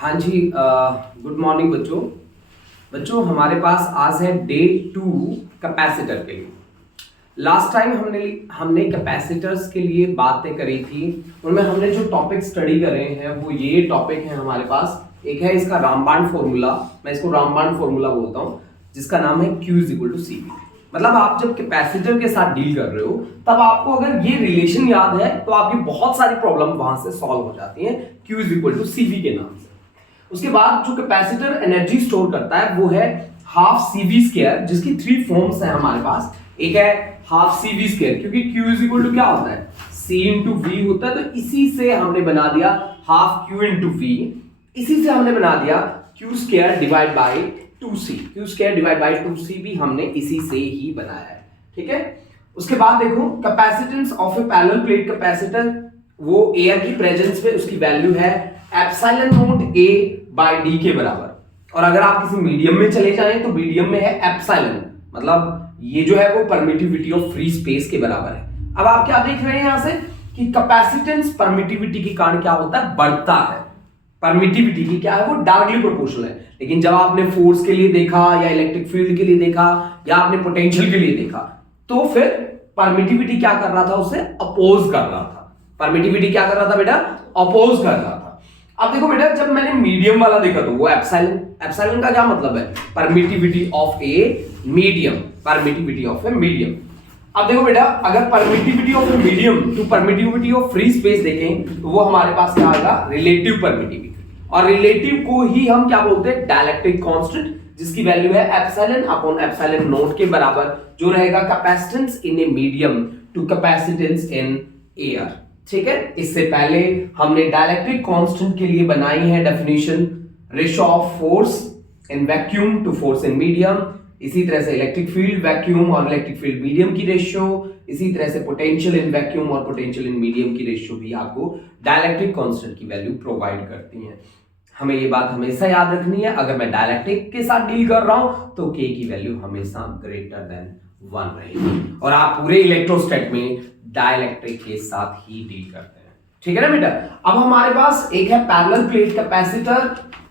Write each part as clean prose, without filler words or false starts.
हाँ जी, good morning बच्चों। बच्चों हमारे पास आज है डे 2 कैपेसिटर के लिए। लास्ट टाइम हमने कैपेसिटर्स के लिए बातें करी थी, उनमें हमने जो टॉपिक स्टडी करे हैं वो ये टॉपिक है हमारे पास। एक है इसका रामबाण फॉर्मूला, मैं इसको रामबाण फॉर्मूला बोलता हूँ, जिसका नाम है Q is equal to C V. मतलब आप जब कैपेसिटर के साथ डील कर रहे हो तब आपको अगर ये रिलेशन याद है तो आपकी बहुत सारी प्रॉब्लम वहां से सॉल्व हो जाती हैं, Q is equal to C V के नाम से। उसके बाद जो कैपेसिटर एनर्जी स्टोर करता है वो है हाफ सी वी स्क्वायर, जिसकी 3 फॉर्म्स है हमारे पास। एक है हाफ सी वी स्क्वायर, क्योंकि Q इज इक्वल टू क्या होता है, C इंटू वी होता है, तो इसी से हमने बना दिया हाफ Q इंटू वी। इसी से हमने बना दिया Q square divide by 2C। Q square divide by 2C भी हमने इसी से ही बनाया है, ठीक है। उसके बाद देखो capacitance of a parallel plate capacitor, वो एयर की प्रेजेंस में उसकी वैल्यू है epsilon naught A by D के बराबर। और अगर आप किसी मीडियम में चले जाएं तो मीडियम में है एप्सिलॉन, मतलब ये जो है वो परमिटिविटी ऑफ फ्री स्पेस के बराबर है। अब आप क्या देख रहे हैं यहां से कि कैपेसिटेंस परमिटिविटी के कारण क्या होता है, बढ़ता है। परमिटिविटी की क्या है, वो डायरेक्टली प्रोपोर्शनल है। लेकिन जब आपने फोर्स के लिए देखा या इलेक्ट्रिक फील्ड के लिए देखा या आपने पोटेंशियल के लिए देखा तो फिर परमिटिविटी क्या कर रहा था, उसे अपोज कर रहा था। परमिटिविटी क्या कर रहा था बेटा, अपोज कर रहा था। अब देखो बेटा, जब मैंने मीडियम वाला देखा तो वो एप्सिलॉन, एप्सिलॉन का क्या मतलब है, permittivity of a medium, permittivity of a medium. अब देखो बेटा, अगर permittivity of a medium to permittivity of free space देखें तो वो हमारे पास क्या आएगा, रिलेटिव परमिटिविटी। और रिलेटिव को ही हम क्या बोलते हैं, डाइलेक्ट्रिक कांस्टेंट, जिसकी वैल्यू है एप्सिलॉन अपॉन एप्सिलॉन नॉट के बराबर, जो रहेगा capacitance in a medium to capacitance in air, ठीक है। इससे पहले हमने डाइलेक्ट्रिक कांस्टेंट के लिए बनाई है definition, ratio of force in vacuum to force in medium. इसी तरह से इलेक्ट्रिक फील्ड वैक्यूम और इलेक्ट्रिक फील्ड मीडियम की रेशियो, इसी तरह से पोटेंशियल इन वैक्यूम और पोटेंशियल इन मीडियम की रेशियो भी आपको डाइलेक्ट्रिक कांस्टेंट की वैल्यू प्रोवाइड करती हैं। हमें ये बात हमेशा याद रखनी है, अगर मैं डाइलेक्ट्रिक के साथ डील कर रहा हूं तो K की वैल्यू हमेशा ग्रेटर देन 1 रहेगी। और आप पूरे इलेक्ट्रोस्टैट में डाइलेक्ट्रिक के साथ ही डील करते हैं, ठीक है ना बेटा। अब हमारे पास एक है parallel plate capacitor.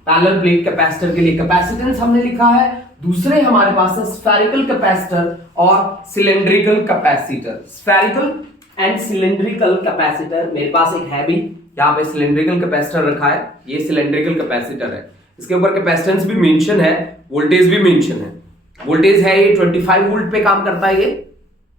Parallel plate capacitor के लिए कैपेसिटेंस हमने लिखा है। दूसरे हमारे पास है स्फेरिकल कैपेसिटर और cylindrical capacitor. Spherical and cylindrical capacitor मेरे पास एक है भी, यहाँ पे सिलेंड्रिकल कैपेसिटर रखा है, ये सिलेंड्रिकल कैपेसिटर है। इसके ऊपर कैपेसिटेंस भी मेंशन है, वोल्टेज भी मेंशन है। वोल्टेज है ये 25 वोल्ट पे काम करता है ये,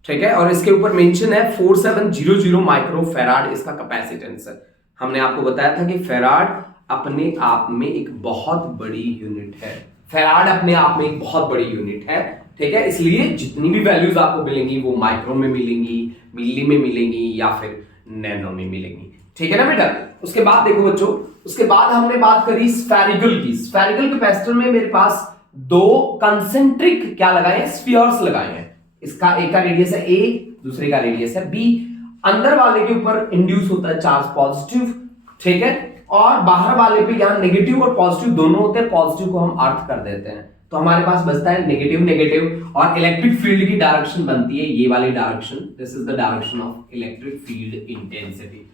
ठीक है। और इसके ऊपर मेंशन है 4700 माइक्रो फैराड इसका कैपेसिटेंस है। हमने आपको बताया था कि फैराड अपने आप में एक बहुत बड़ी यूनिट है। फैराड अपने आप में एक बहुत बड़ी यूनिट है, ठीक है। इसलिए जितनी भी वैल्यूज आपको मिलेंगी वो माइक्रो में मिलेंगी, मिली में मिलेंगी या फिर नैनो में मिलेंगी, ठीक है ना बेटा। उसके बाद देखो बच्चों, उसके बाद हमने बात करी स्फेरिकल की। स्फेरिकल कैपेसिटर में मेरे पास 2 कंसेंट्रिक क्या लगाए हैं, स्फीयर्स लगाए हैं। इसका एक का रेडियस है A, दूसरे का रेडियस है B। अंदर वाले के ऊपर इंड्यूस होता है चार्ज पॉजिटिव, ठीक है। और बाहर वाले पे यहां नेगेटिव और पॉजिटिव दोनों होते हैं, पॉजिटिव को हम अर्थ कर देते हैं तो हमारे पास बचता है नेगेटिव नेगेटिव। और इलेक्ट्रिक फील्ड की डायरेक्शन बनती है ये वाली direction, this is the direction of electric field intensity.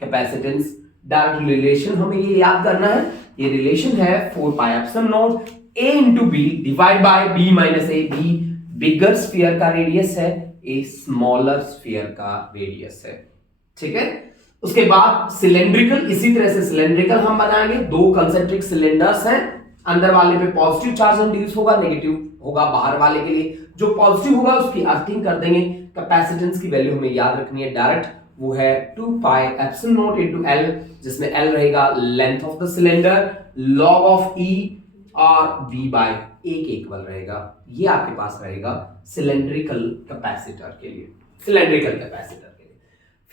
Capacitance direct relation हमें ये याद करना है, ये रिलेशन है 4 pi epsilon naught A into B divide by B minus A। B bigger sphere का रेडियस है, A स्मॉलर स्फीयर का रेडियस है, ठीक है। उसके बाद सिलेंड्रिकल, इसी तरह से सिलेंड्रिकल हम बनाएंगे। 2 कंसेंट्रिक सिलेंडर्स हैं, अंदर वाले पे पॉजिटिव चार्ज इंड्यूस होगा, नेगेटिव होगा बाहर वाले के लिए। जो पॉजिटिव होगा उसकी अर्थिंग कर देंगे। कैपेसिटेंस की वैल्यू हमें याद रखनी है डायरेक्ट, वो है 2 पाई एप्सिलॉन नॉट इनटू L, जिसमें L रहेगा length of the cylinder, log of E और V बाय A के इक्वल रहेगा। ये आपके पास रहेगा सिलेंड्रिकल कैपेसिटर के लिए, सिलेंड्रिकल कैपेसिटर के लिए।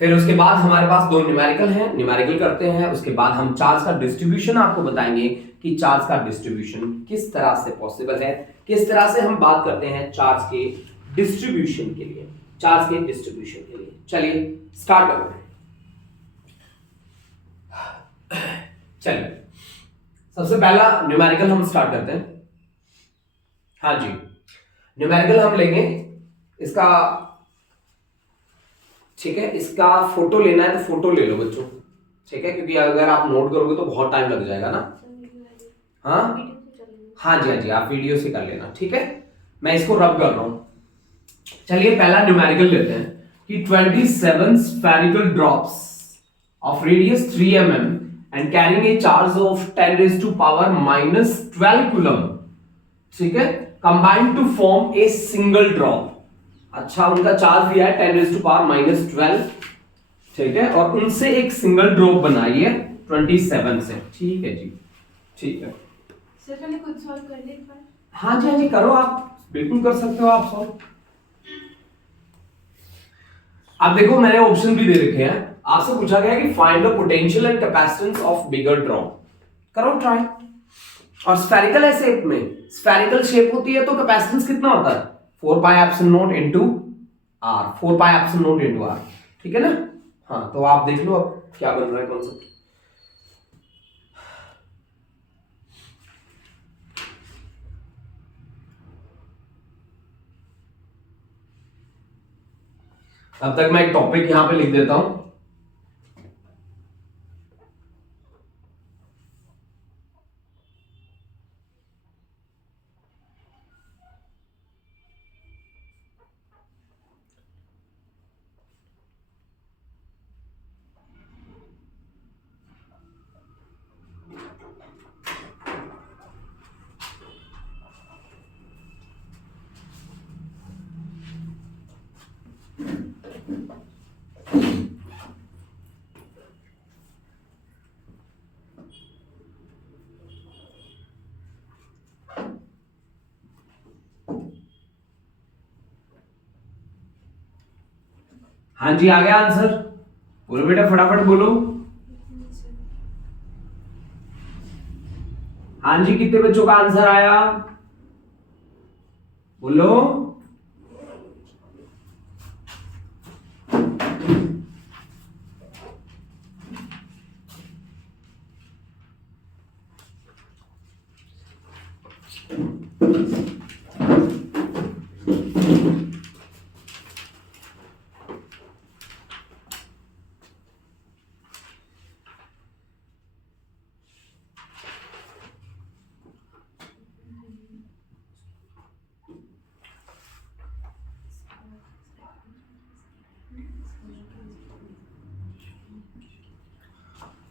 फिर उसके बाद हमारे पास 2 न्यूमेरिकल हैं, न्यूमेरिकल करते हैं। उसके बाद हम चार्ज का डिस्ट्रीब्यूशन आपको बताएंगे कि चार्ज का डिस्ट्रीब्यूशन किस तरह से पॉसिबल है, किस तरह से हम बात करते हैं चार्ज के डिस्ट्रीब्यूशन के लिए, चार्ज के डिस्ट्रीब्यूशन के लिए। चलिए स्टार्ट करते हैं। चलिए सबसे पहला न्यूमेरिकल हम स्टार्ट करते हैं। हाँ जी, न्यूमेरिकल हम लेंगे इसका, ठीक है। इसका फोटो लेना है तो फोटो ले लो बच्चों, ठीक है, क्योंकि अगर आप नोट करोगे तो बहुत टाइम लग जाएगा ना, हाँ हाँ जी, हाँ जी, आप वीडियो से कर लेना, ठीक है। मैं इसको रब कर रहा हूं। चलिए पहला न्यूमेरिकल लेते हैं कि 27 spherical drops of radius 3 mm and carrying a charge of 10 raised to power minus 12 coulomb, ठीक है, combined to form a single drop। अच्छा, उनका चार्ज दिया है 10 raised to power minus 12, ठीक है, और उनसे एक सिंगल ड्रॉप बनाई है 27 से, ठीक है जी, ठीक है। सर मैंने खुद सॉल्व कर लिया एक बार। हाँ जी, हाँ जी, करो, आप बिल्कुल कर सकते हो आप सॉल्व। अब देखो मैंने ऑप्शन भी दे रखे हैं, आपसे पूछा गया कि find the potential and capacitance of bigger drop, करो ट्राई। और स्फेरिकल है शेप में, स्फेरिकल शेप होती है तो कैपेसिटेंस कितना होता है 4 pi epsilon naught into R, 4 pi epsilon naught into R, ठीक है ना। हाँ, तो आप देख लो अब क्या बन रहा है कॉन्सेप्ट। अब तक मैं एक टॉपिक यहां पे लिख देता हूं। हाँ जी, आ गया आंसर, बोलो बेटा फटाफट बोलो। हाँ जी, कितने बच्चों का आंसर आया बोलो।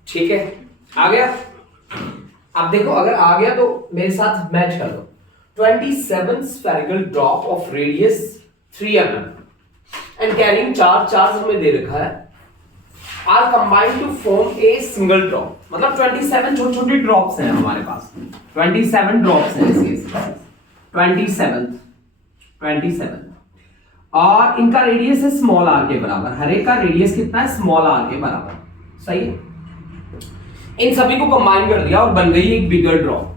ठीक है, आ गया। अब देखो अगर आ गया तो मेरे साथ मैच कर दो। 27 spherical drop of radius 3 mm and carrying charge हमें दे रखा है, are combined to form a single drop, मतलब 27 छोटी छोटी ड्रॉप्स हैं हमारे पास, 27 ड्रॉप्स हैं इसके, 27 और इनका रेडियस है स्मॉल आर के बराबर, हर एक का रेडियस कितना है स्मॉल आर के बराबर, सही है। इन सभी को कंबाइन कर दिया और बन गई एक बिगर ड्रॉप,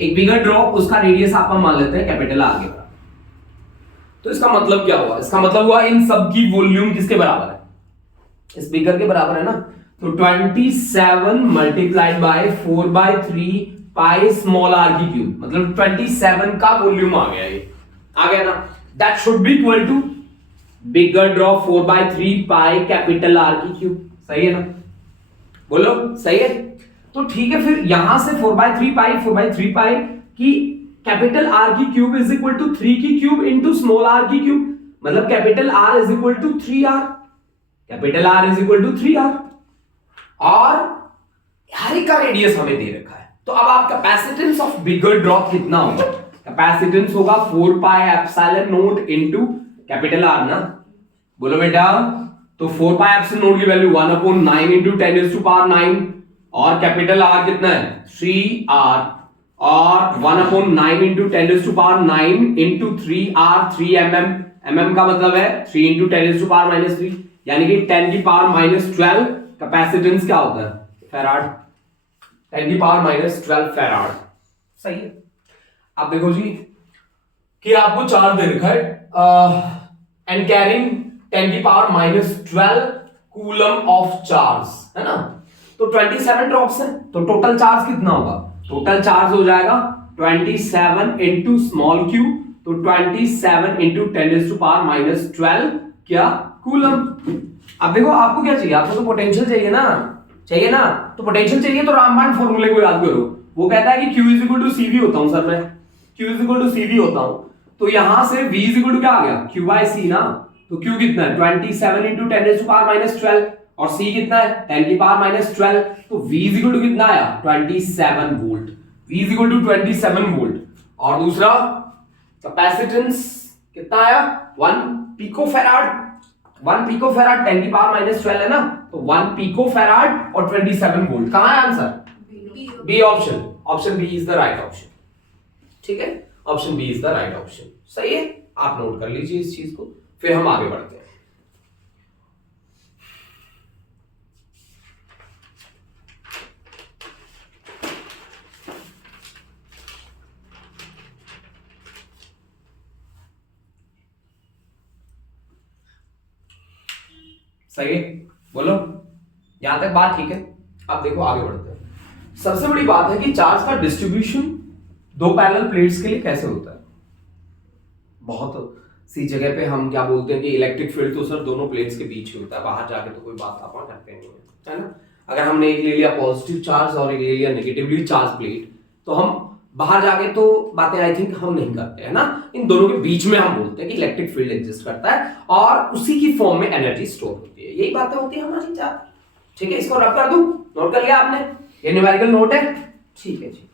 एक बिगर ड्रॉप, उसका रेडियस आप हम मान लेते हैं कैपिटल आर के बराबर। तो इसका मतलब क्या हुआ, इसका मतलब हुआ इन सब की वॉल्यूम किसके बराबर है, इस बिगर के बराबर है ना। तो 27 multiplied by 4/3 pi small R की क्यूब, मतलब 27 का वॉल्यूम आ गया, ये आ गया ना। That should be equal to bigger drop 4/3 pi capital R की क्यूब, सही है ना, बोलो सही है। तो ठीक है, फिर यहां से 4/3 पाई की कैपिटल आर की क्यूब इज इक्वल टू 3 की क्यूब इंटू स्मॉल आर की क्यूब, मतलब capital R is equal to 3r, capital R is equal to 3r, और हर एक का रेडियस हमें दे रखा है। तो अब आप कैपेसिटेंस ऑफ बिगर ड्रॉप कितना होगा, कैपेसिटेंस होगा 4 pi epsilon naught into capital R ना, बोलो बेटा। तो 4 पाई एप्सिलॉन नॉट की वैल्यू 1/9 इंटू 10⁻⁹, और कैपिटल आर कितना है 3r, और 1/9 इंटू 10⁻⁹ इंटू 3r, 3 mm का मतलब है 3 इंटू 10⁻⁻3, यानी कि 10⁻⁻12 कैपेसिटेंस क्या होता है फैराड, 10⁻⁻12 फैराड, सही है। अब देखो जी कि आपको चार्ज दे रखा है and carrying 10⁻⁻12 coulomb of charge, है ना। तो 27 ड्रॉप्स है, तो टोटल चार्ज कितना होगा, टोटल चार्ज हो जाएगा 27 इंटू स्मॉल क्यू, तो 27 इंटू 10⁻⁻12 क्या कूलम। अब देखो आपको क्या चाहिए, आपको तो पोटेंशियल चाहिए ना, तो पोटेंशियल चाहिए तो रामबाण फॉर्मूले को याद करो, वो कहता है कि Q is equal to CV होता हूं सर, मैं Q is equal to CV होता हूं, तो यहां से V इज इक्वल टू क्या आ गया, Q बाय C ना, तो Q कितना है 27 इंटू 10 टू पावर माइनस 12 और C कितना है 10 की पावर माइनस 12, तो V इज इक्वल टू कितना आया 27 volt, V is equal to 27 volt. और दूसरा कैपेसिटेंस कितना आया 1 पिकोफैराड, 1 पिकोफैराड 10 की पावर माइनस 12 है ना, तो 1 पिकोफैराड और 27 वोल्ट। कहां है answer, B option, option B is the right option. ठीक है, option B is the right option, सही है, आप नोट कर लीजिए इस चीज को, फिर हम आगे बढ़ते हैं। सही है, बोलो, यहां तक बात ठीक है। अब देखो आगे बढ़ते हैं। सबसे बड़ी बात है कि चार्ज का डिस्ट्रीब्यूशन दो पैरेलल प्लेट्स के लिए कैसे होता है। बहुत सी जगह पे हम क्या बोलते हैं कि इलेक्ट्रिक फील्ड तो सर दोनों प्लेट्स के बीच ही होता है, बाहर जाके तो कोई बात आप करते नहीं है ना। अगर हमने एक ले लिया पॉजिटिव चार्ज और एक ले लिया नेगेटिवली चार्ज प्लेट, तो हम बाहर जाके तो बातें आई थिंक हम नहीं करते हैं ना, इन दोनों के बीच में हम बोलते हैं कि इलेक्ट्रिक फील्ड एग्जिस्ट करता है और उसी की फॉर्म में एनर्जी स्टोर होती है, यही बातें होती है हमारी चार। ठीक है, इसको रब कर दूं, नोट कर लिया आपने, ये न्यूमेरिकल नोट है, ठीक है जी।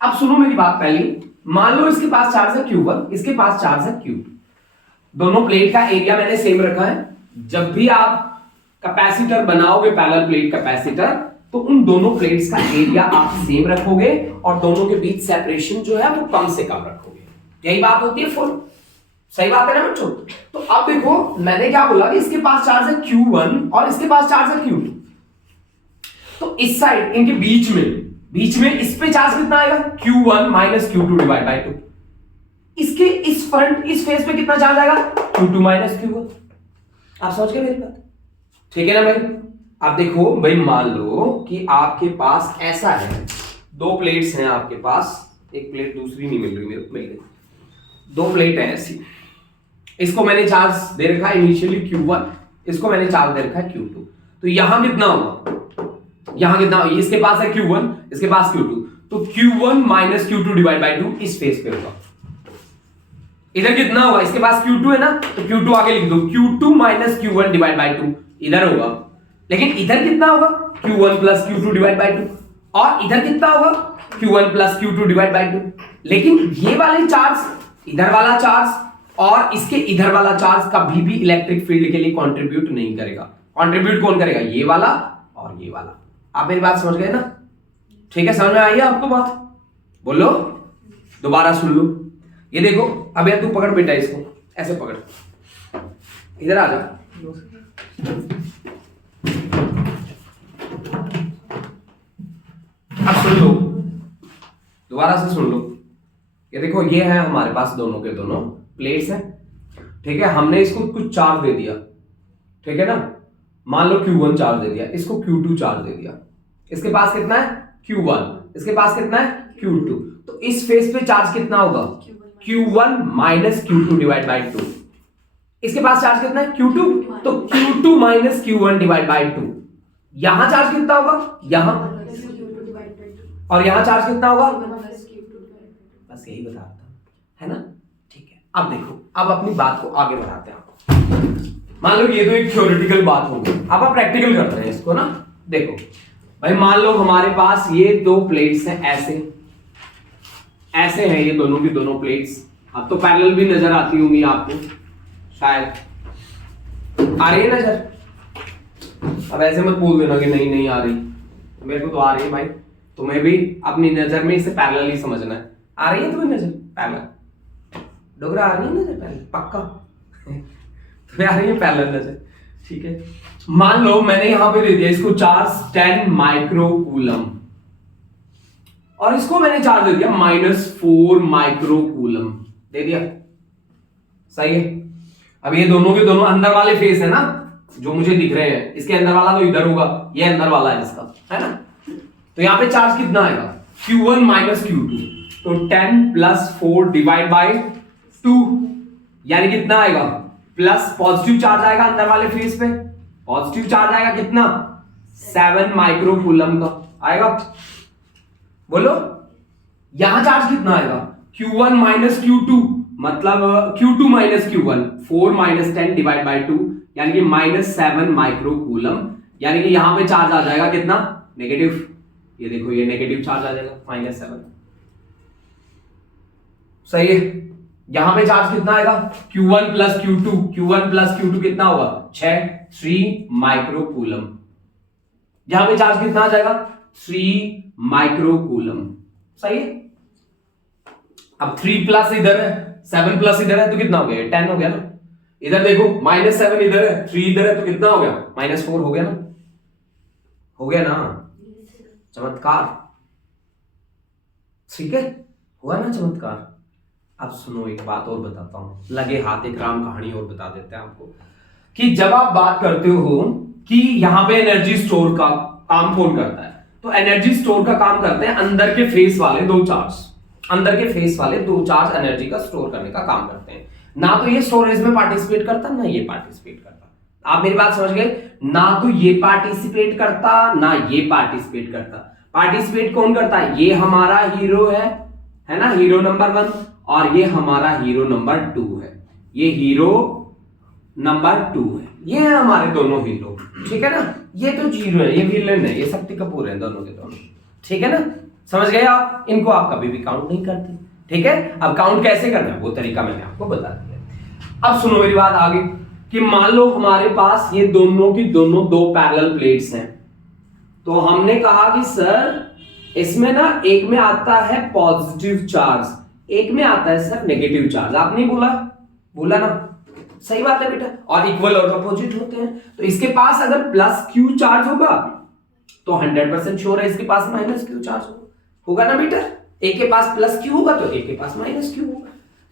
अब सुनो मेरी बात पहली, मान लो इसके पास चार्ज है Q1, इसके पास चार्ज है Q2, दोनों प्लेट का एरिया मैंने सेम रखा है। जब भी आप कैपेसिटर बनाओगे पैरेलल प्लेट कैपेसिटर, तो उन दोनों प्लेट्स का एरिया आप सेम रखोगे और दोनों के बीच सेपरेशन जो है वो कम से कम रखोगे, यही बात होती है फुल, सही बात है ना बच्चों। तो अब देखो मैंने क्या बोला कि इसके पास चार्ज है Q1 और इसके पास चार्ज है Q2, तो इस साइड इनके बीच में इस पे चार्ज कितना आएगा Q1 minus Q2 divide by 2, इसके इस फ्रंट इस फेस पे कितना चार्ज आएगा Q2 माइनस Q1। आप समझ गए मेरी बात, ठीक है ना भाई। अब देखो भाई, मान लो कि आपके पास ऐसा है, दो प्लेट्स हैं आपके पास, एक प्लेट दूसरी नहीं मिल रही मेरे को, मिल गई, दो प्लेट है ऐसी, इसको मैंने चार्ज दे रखा है इनिशियली Q1, इसको मैंने चार्ज दे रखा है Q2, तो यहां कितना होगा, यहां कितना होगा, इसके पास है Q1 इसके पास Q2, तो Q1 minus Q2 divide by 2 इस फेस पे होगा। इधर कितना होगा, इसके पास Q2 है ना, तो Q2 आगे लिख दो, Q2 minus Q1 divide by 2 इधर होगा, लेकिन इधर कितना होगा Q1 plus Q2 divide by 2, और इधर कितना होगा Q1 plus Q2 divide by 2, लेकिन ये वाले चार्ज, इधर वाला चार्ज और इसके इधर वाला चार्ज कभी भी इलेक्ट्रिक फील्ड के लिए कंट्रीब्यूट नहीं करेगा। कंट्रीब्यूट कौन करेगा, ये वाला और ये वाला। आप मेरी बात समझ गए ना, ठीक है, समझ में आई है आपको बात, बोलो, दोबारा सुन लो। ये देखो, अब यार तू पकड़ बेटा, इसको ऐसे पकड़, इधर आ जा, अब सुन लो, दोबारा से सुन लो। ये देखो, ये है हमारे पास दोनों के दोनों प्लेट्स हैं, ठीक है, हमने इसको कुछ चार्ज दे दिया, ठीक है ना, मान लो Q1 चार्ज दे दिया, इसको Q2 चार्ज दे दिया, इसके पास कितना है Q1, इसके पास कितना है Q2, तो इस फेस पे चार्ज कितना होगा Q1 minus Q2 divide by 2, इसके पास चार्ज कितना है Q2, तो Q2 minus Q1 divide by 2, यहां चार्ज कितना होगा, यहां, और यहां चार्ज कितना होगा, बस यही बता रहा था, है ना, ठीक है। अब देखो, अब अपनी बात को आगे बढ़ाते हैं। मान लो ये तो एक थ्योरेटिकल बात होगी, अब आप प्रैक्टिकल करते हैं इसको ना। देखो भाई, मान लो हमारे पास ये दो प्लेट्स हैं, ऐसे हैं ये दोनों की दोनों प्लेट्स, अब तो पैरेलल भी नजर आती होंगी आपको, शायद आ रही है नजर, अब ऐसे मत बोल देना कि नहीं नहीं आ रही, मेरे को तो आ रही है भाई, तुम्हें भी अपनी नजर में इसे पैरेलल ही समझना है। आ रही है तुम्हें नजर पैरेलल, डोगरा आ रही है नजर पैरेलल, पक्का तुम्हें आ रही है पैरेलल नजर, ठीक है। मान लो मैंने यहां पे दे दिया इसको चार्ज 10 माइक्रो कूलम, और इसको मैंने चार्ज दे दिया -4 माइक्रो कूलम दे दिया, सही है। अब ये दोनों के दोनों अंदर वाले फेस है ना जो मुझे दिख रहे हैं, इसके अंदर वाला तो इधर होगा, ये अंदर वाला है इसका, है ना, तो यहां पे चार्ज कितना आएगा Q1 माइनस Q2, तो 10 प्लस 4 डिवाइड बाय 2, यानी कितना आएगा, प्लस पॉजिटिव चार्ज आएगा अंदर वाले फेस पे, पॉजिटिव चार्ज आएगा कितना 7 माइक्रो कूलम का आएगा, बोलो यहां चार्ज कितना आएगा Q1 माइनस Q2, मतलब Q2 minus Q1, 4 minus 10 divide by 2 यानी कि -7 माइक्रो कूलम, यानी कि यहां पे चार्ज आ जाएगा कितना नेगेटिव, ये देखो ये नेगेटिव चार्ज आ जाएगा -7, सही है। यहां पे चार्ज कितना आएगा Q1 plus Q2, Q1 plus Q2 कितना होगा 3 माइक्रो कूलम, यहां पे चार्ज कितना आ जाएगा 3 माइक्रो कूलम, सही है। अब 3 प्लस इधर है, 7 प्लस इधर है तो कितना हो गया 10 हो गया ना, इधर देखो -7 इधर है, 3 इधर है तो कितना हो गया -4 हो गया ना, हो गया ना, चमत्कार, ठीक है, हुआ ना चमत्कार। अब सुनो एक बात और बताता हूं, लगे हाथ एक राम कहानी और बता देते हैं आपको, कि जब आप बात करते हो कि यहां पे एनर्जी स्टोर का काम कौन करता है, तो एनर्जी स्टोर का काम करते हैं अंदर के फेस वाले दो चार्ज, अंदर के फेस वाले दो चार्ज एनर्जी का स्टोर करने का काम करते हैं। ना तो ये स्टोरेज में पार्टिसिपेट करता, ना ये पार्टिसिपेट करता, आप मेरी बात समझ गए, ना तो ये पार्टिसिपेट करता ना ये पार्टिसिपेट करता। पार्टिसिपेट कौन करता है, ये हमारा हीरो है ना, हीरो नंबर 1, और ये हमारा हीरो नंबर 2 है, ये हीरो नंबर 2 है, ये है हमारे दोनों हीरो, ठीक है ना। ये तो जीरो है, ये विलन है, ये शक्ति कपूर है, दोनों के दोनों, ठीक है ना, समझ गए आप। इनको आप कभी भी काउंट नहीं करते, ठीक है। अब काउंट कैसे करना है वो तरीका मैंने आपको बता दिया। अब सुनो मेरी बात आगे, कि मान लो हमारे पास ये दोनों की दोनों दो पैरेलल प्लेट्स हैं, तो हमने कहा कि सर इसमें ना एक में आता है पॉजिटिव चार्ज, एक में आता है सर नेगेटिव चार्ज, आपने बोला ना, सही बात है बेटा, और इक्वल और अपोजिट होते हैं। तो इसके पास अगर प्लस क्यू चार्ज होगा तो 100% श्योर है इसके पास माइनस क्यू चार्ज होगा ना बेटा, एक के पास प्लस क्यू होगा तो एक के पास माइनस क्यू होगा,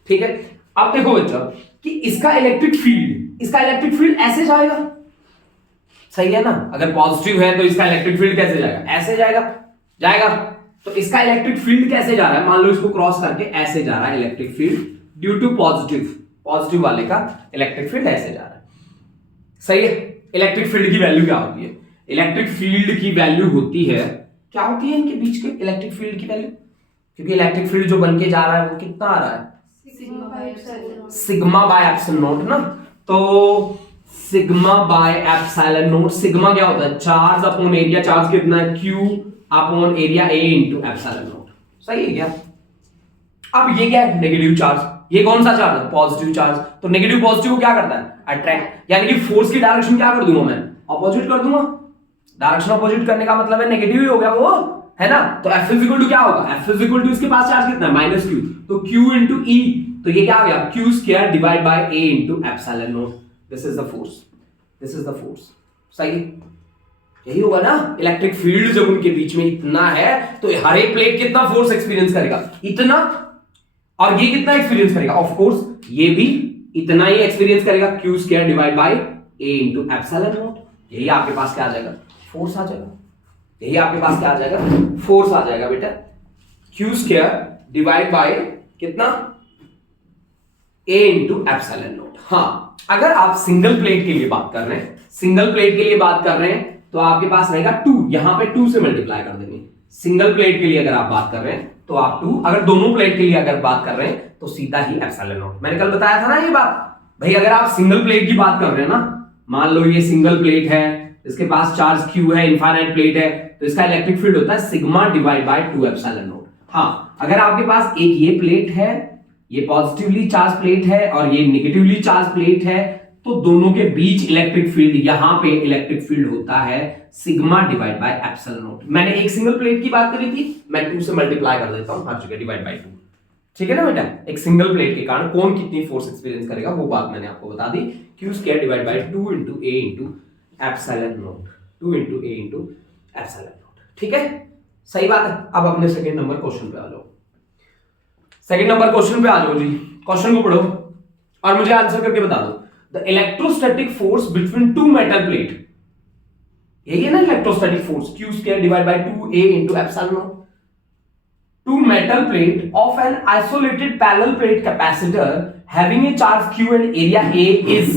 ठीक है। अब देखो बच्चा कि इसका इलेक्ट्रिक फील्ड ऐसे जाएगा, सही है ना, अगर पॉजिटिव है तो इसका इलेक्ट्रिक फील्ड कैसे जाएगा, ऐसे जाएगा, तो इसका इलेक्ट्रिक फील्ड कैसे जा रहा है, मान लो इसको क्रॉस करके ऐसे जा रहा है electric field, due to positive वाले का इलेक्ट्रिक फील्ड ऐसे जा रहा है, सही है। इलेक्ट्रिक फील्ड की वैल्यू क्या होती है, इलेक्ट्रिक फील्ड की वैल्यू होती है, क्या होती है इनके बीच के इलेक्ट्रिक फील्ड की वैल्यू, क्योंकि इलेक्ट्रिक फील्ड जो बन के जा रहा है वो कितना आ रहा है सिग्मा बाय एप्सिलॉन नॉट ना, तो sigma by epsilon not, sigma क्या होता है चार्ज अपॉन एरिया, चार्ज कितना है Q upon area A into epsilon not, सही है क्या। अब ये क्या है नेगेटिव चार्ज, ये कौन सा चार्ज है पॉजिटिव चार्ज, तो नेगेटिव पॉजिटिव को क्या करता है अट्रैक्ट, यानी कि फोर्स की डायरेक्शन क्या कर दूंगा मैं ऑपोजिट कर दूंगा, डायरेक्शन ऑपोजिट करने का मतलब है नेगेटिव ही हो गया वो, है ना। तो F इक्वल टू क्या होगा, F इक्वल टू इसके पास चार्ज कितना है -Q, तो Q इंटू E, तो ये क्या आ गया Q square divide bye A into epsilon not, this is the force, सही है, यही होगा ना। इलेक्ट्रिक फील्ड जब उनके बीच में इतना है तो हर एक प्लेट कितना फोर्स एक्सपीरियंस करेगा, इतना, और ये कितना एक्सपीरियंस करेगा, ऑफ कोर्स ये भी इतना ही एक्सपीरियंस करेगा, Q square divide bye A into epsilon not, यही आपके पास क्या आ जाएगा फोर्स आ जाएगा, यही आपके पास क्या आ जाएगा फोर्स आ जाएगा बेटा, Q स्क्वायर डिवाइड बाय कितना A इंटू एप्सिलॉन नॉट। हाँ, अगर आप सिंगल प्लेट के लिए बात कर रहे हैं, तो आपके पास रहेगा 2, यहां पे 2 से मल्टीप्लाई कर देंगे। सिंगल प्लेट के लिए अगर आप बात कर रहे हैं तो आप 2, अगर दोनों प्लेट के लिए अगर बात कर रहे हैं तो सीधा ही एप्सिलॉन नॉट, मैंने कल बताया था ना ये बात भाई। अगर आप सिंगल प्लेट की बात कर रहे हैं ना, मान लो ये सिंगल प्लेट है, इसके पास चार्ज Q है, इनफाइनाइट प्लेट है, तो इसका इलेक्ट्रिक फील्ड होता है sigma divide by 2 epsilon not. हाँ, अगर आपके पास एक ये प्लेट है, ये पॉजिटिवली चार्ज प्लेट है और ये नेगेटिवली चार्ज प्लेट है, तो दोनों के बीच इलेक्ट्रिक फील्ड, यहां पे इलेक्ट्रिक फील्ड होता है sigma divide by epsilon not. मैंने एक सिंगल प्लेट की बात करी थी, मैं 2 से मल्टीप्लाई कर देता हूं, हर जगह डिवाइड बाय 2, ठीक है ना बेटा। एक सिंगल प्लेट के कारण कौन कितनी फोर्स एक्सपीरियंस करेगा वो बात मैंने आपको बता दी, Q square divide by 2 into A into epsilon not, 2 into A into epsilon not, ठीक है, सही बात है। अब अपने सेकंड नंबर क्वेश्चन पे आ जाओ, सेकंड नंबर क्वेश्चन पे आ जाओ जी, क्वेश्चन को पढ़ो और मुझे आंसर करके बता दो। The electrostatic force between two metal plate, यही है ना electrostatic force, Q square divide by 2A into epsilon naught, two metal plate of an isolated parallel plate capacitor having a charge Q and area A is,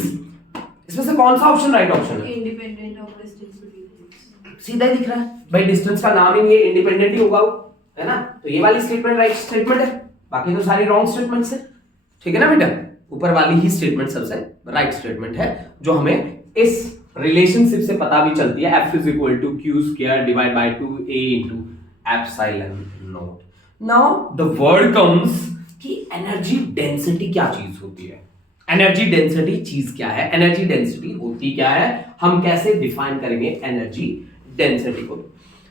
इसमें से कौन सा option right option है, independent of distance between, सीधा ही दिख रहा है भाई, डिस्टेंस का नाम ही नहीं है, इंडिपेंडेंट ही होगा वो, है ना? तो ये वाली स्टेटमेंट राइट स्टेटमेंट है, बाकी तो सारी रॉन्ग स्टेटमेंट्स है। ठीक है ना बेटा? ऊपर वाली ही स्टेटमेंट सबसे राइट स्टेटमेंट है, जो हमें इस रिलेशनशिप से पता भी चलती है, F = Q² divide by 2A * ε0। Now the word comes कि एनर्जी डेंसिटी क्या चीज होती है, एनर्जी डेंसिटी चीज क्या है, एनर्जी डेंसिटी होती क्या है, हम कैसे डिफाइन करेंगे एनर्जी डेंसिटी को।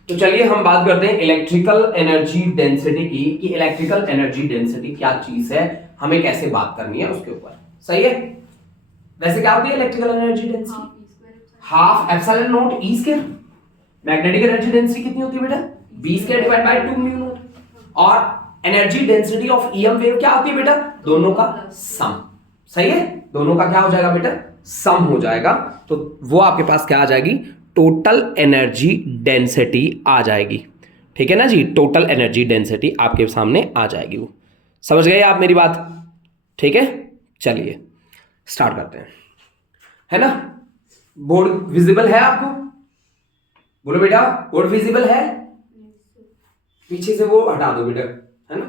तो चलिए हम बात करते हैं इलेक्ट्रिकल एनर्जी डेंसिटी की, कि इलेक्ट्रिकल एनर्जी डेंसिटी क्या चीज है, हमें कैसे बात करनी है उसके ऊपर। सही है? वैसे क्या होती है electrical energy density? Half epsilon naught E square. Magnetic energy density कितनी होती है बेटा? b² divide by 2 mu naught. और energy density of EM wave क्या होती है बेटा? दोनों का सम। सही है? दोनों का क्या हो जाएगा बेटा? सम हो जाएगा। तो वो आपके पास क्या आ जाएगी? टोटल एनर्जी डेंसिटी आ जाएगी। ठीक है ना जी? टोटल एनर्जी डेंसिटी आपके सामने आ जाएगी। वो समझ गए आप मेरी बात? ठीक है, चलिए स्टार्ट करते हैं, है ना? बोर्ड विजिबल है आपको? बोलो बेटा, बोर्ड विजिबल है? पीछे से वो हटा दो बेटा, है ना?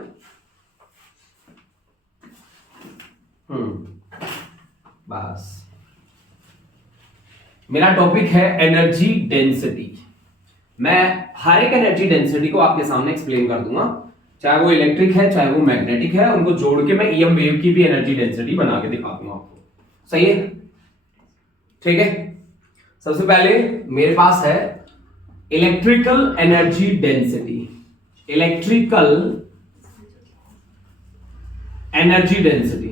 बस मेरा टॉपिक है एनर्जी डेंसिटी। मैं हर एक एनर्जी डेंसिटी को आपके सामने एक्सप्लेन कर दूंगा, चाहे वो इलेक्ट्रिक है चाहे वो मैग्नेटिक है, उनको जोड़ के मैं ईएम वेव की भी एनर्जी डेंसिटी बना के दिखा दूंगा आपको। सही है? ठीक है, सबसे पहले मेरे पास है electrical energy density. Electrical energy density,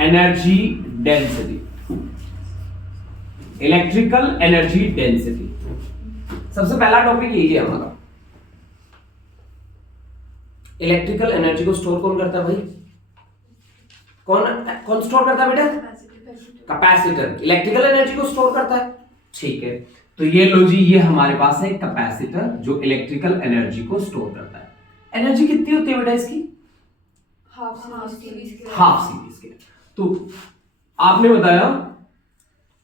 energy density, electrical energy density. सबसे पहला टॉपिक यही है हमारा। इलेक्ट्रिकल एनर्जी को स्टोर कौन करता है भाई? कौन स्टोर करता है बेटा? कैपेसिटर। इलेक्ट्रिकल एनर्जी को स्टोर करता है। ठीक है, तो ये लो जी, ये हमारे पास है कैपेसिटर जो इलेक्ट्रिकल एनर्जी को स्टोर करता है। एनर्जी कितनी होती है बेटा इसकी? Half CV²। तो आपने बताया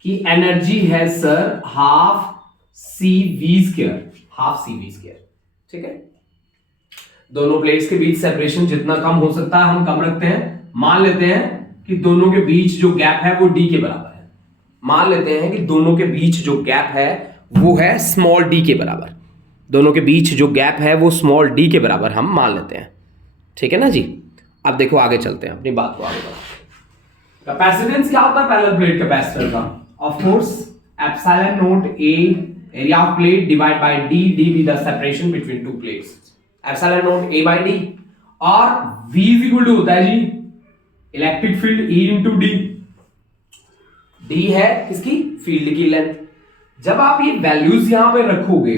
कि एनर्जी है sir half CV²। Half CV²। ठीक है, दोनों प्लेट्स के बीच सेपरेशन जितना कम हो सकता है हम कम रखते हैं। मान लेते हैं कि दोनों के बीच जो गैप है वो d के बराबर है। मान लेते हैं कि दोनों के बीच जो गैप है वो है स्मॉल d के बराबर। दोनों के बीच जो गैप है वो स्मॉल d के बराबर हम मान लेते हैं। ठीक है ना जी? अब देखो आगे चलते हैं, अपनी बात को आगे बढ़ाते हैं। कैपेसिटेंस क्या होता है पैरेलल प्लेट कैपेसिटर का? Of course ε0 A area of plate divide by d, d be the separation between two plates। ε0 A by d और v = होता है जी electric field E into d। d है किसकी? फील्ड की लेंथ। जब आप ये वैल्यूज यहां पे रखोगे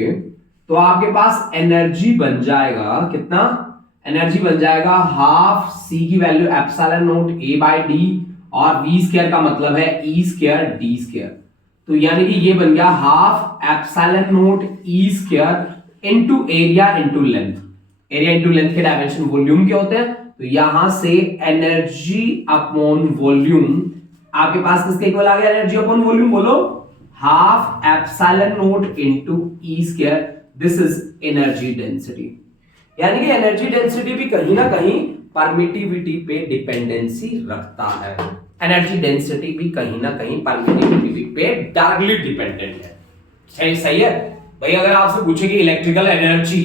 तो आपके पास एनर्जी बन जाएगा कितना? एनर्जी बन जाएगा हाफ c की वैल्यू ε0 A by d और v² का मतलब है E² d²। तो यानी कि ये बन गया हाफ ε0 E² into area into length. Area into length के डायमेंशन वॉल्यूम के होते हैं, तो यहां से एनर्जी अपॉन वॉल्यूम आपके पास किसके इक्वल आ गया? एनर्जी अपॉन वॉल्यूम बोलो, half ε0 into E²। This is energy density. यानी कि एनर्जी डेंसिटी भी कहीं ना कहीं परमिटिविटी पे डिपेंडेंसी रखता है। एनर्जी डेंसिटी भी कहीं ना कहीं परमिटिविटी पे डायरेक्टली डिपेंडेंट है। सही है भाई? अगर आपसे पूछे कि इलेक्ट्रिकल एनर्जी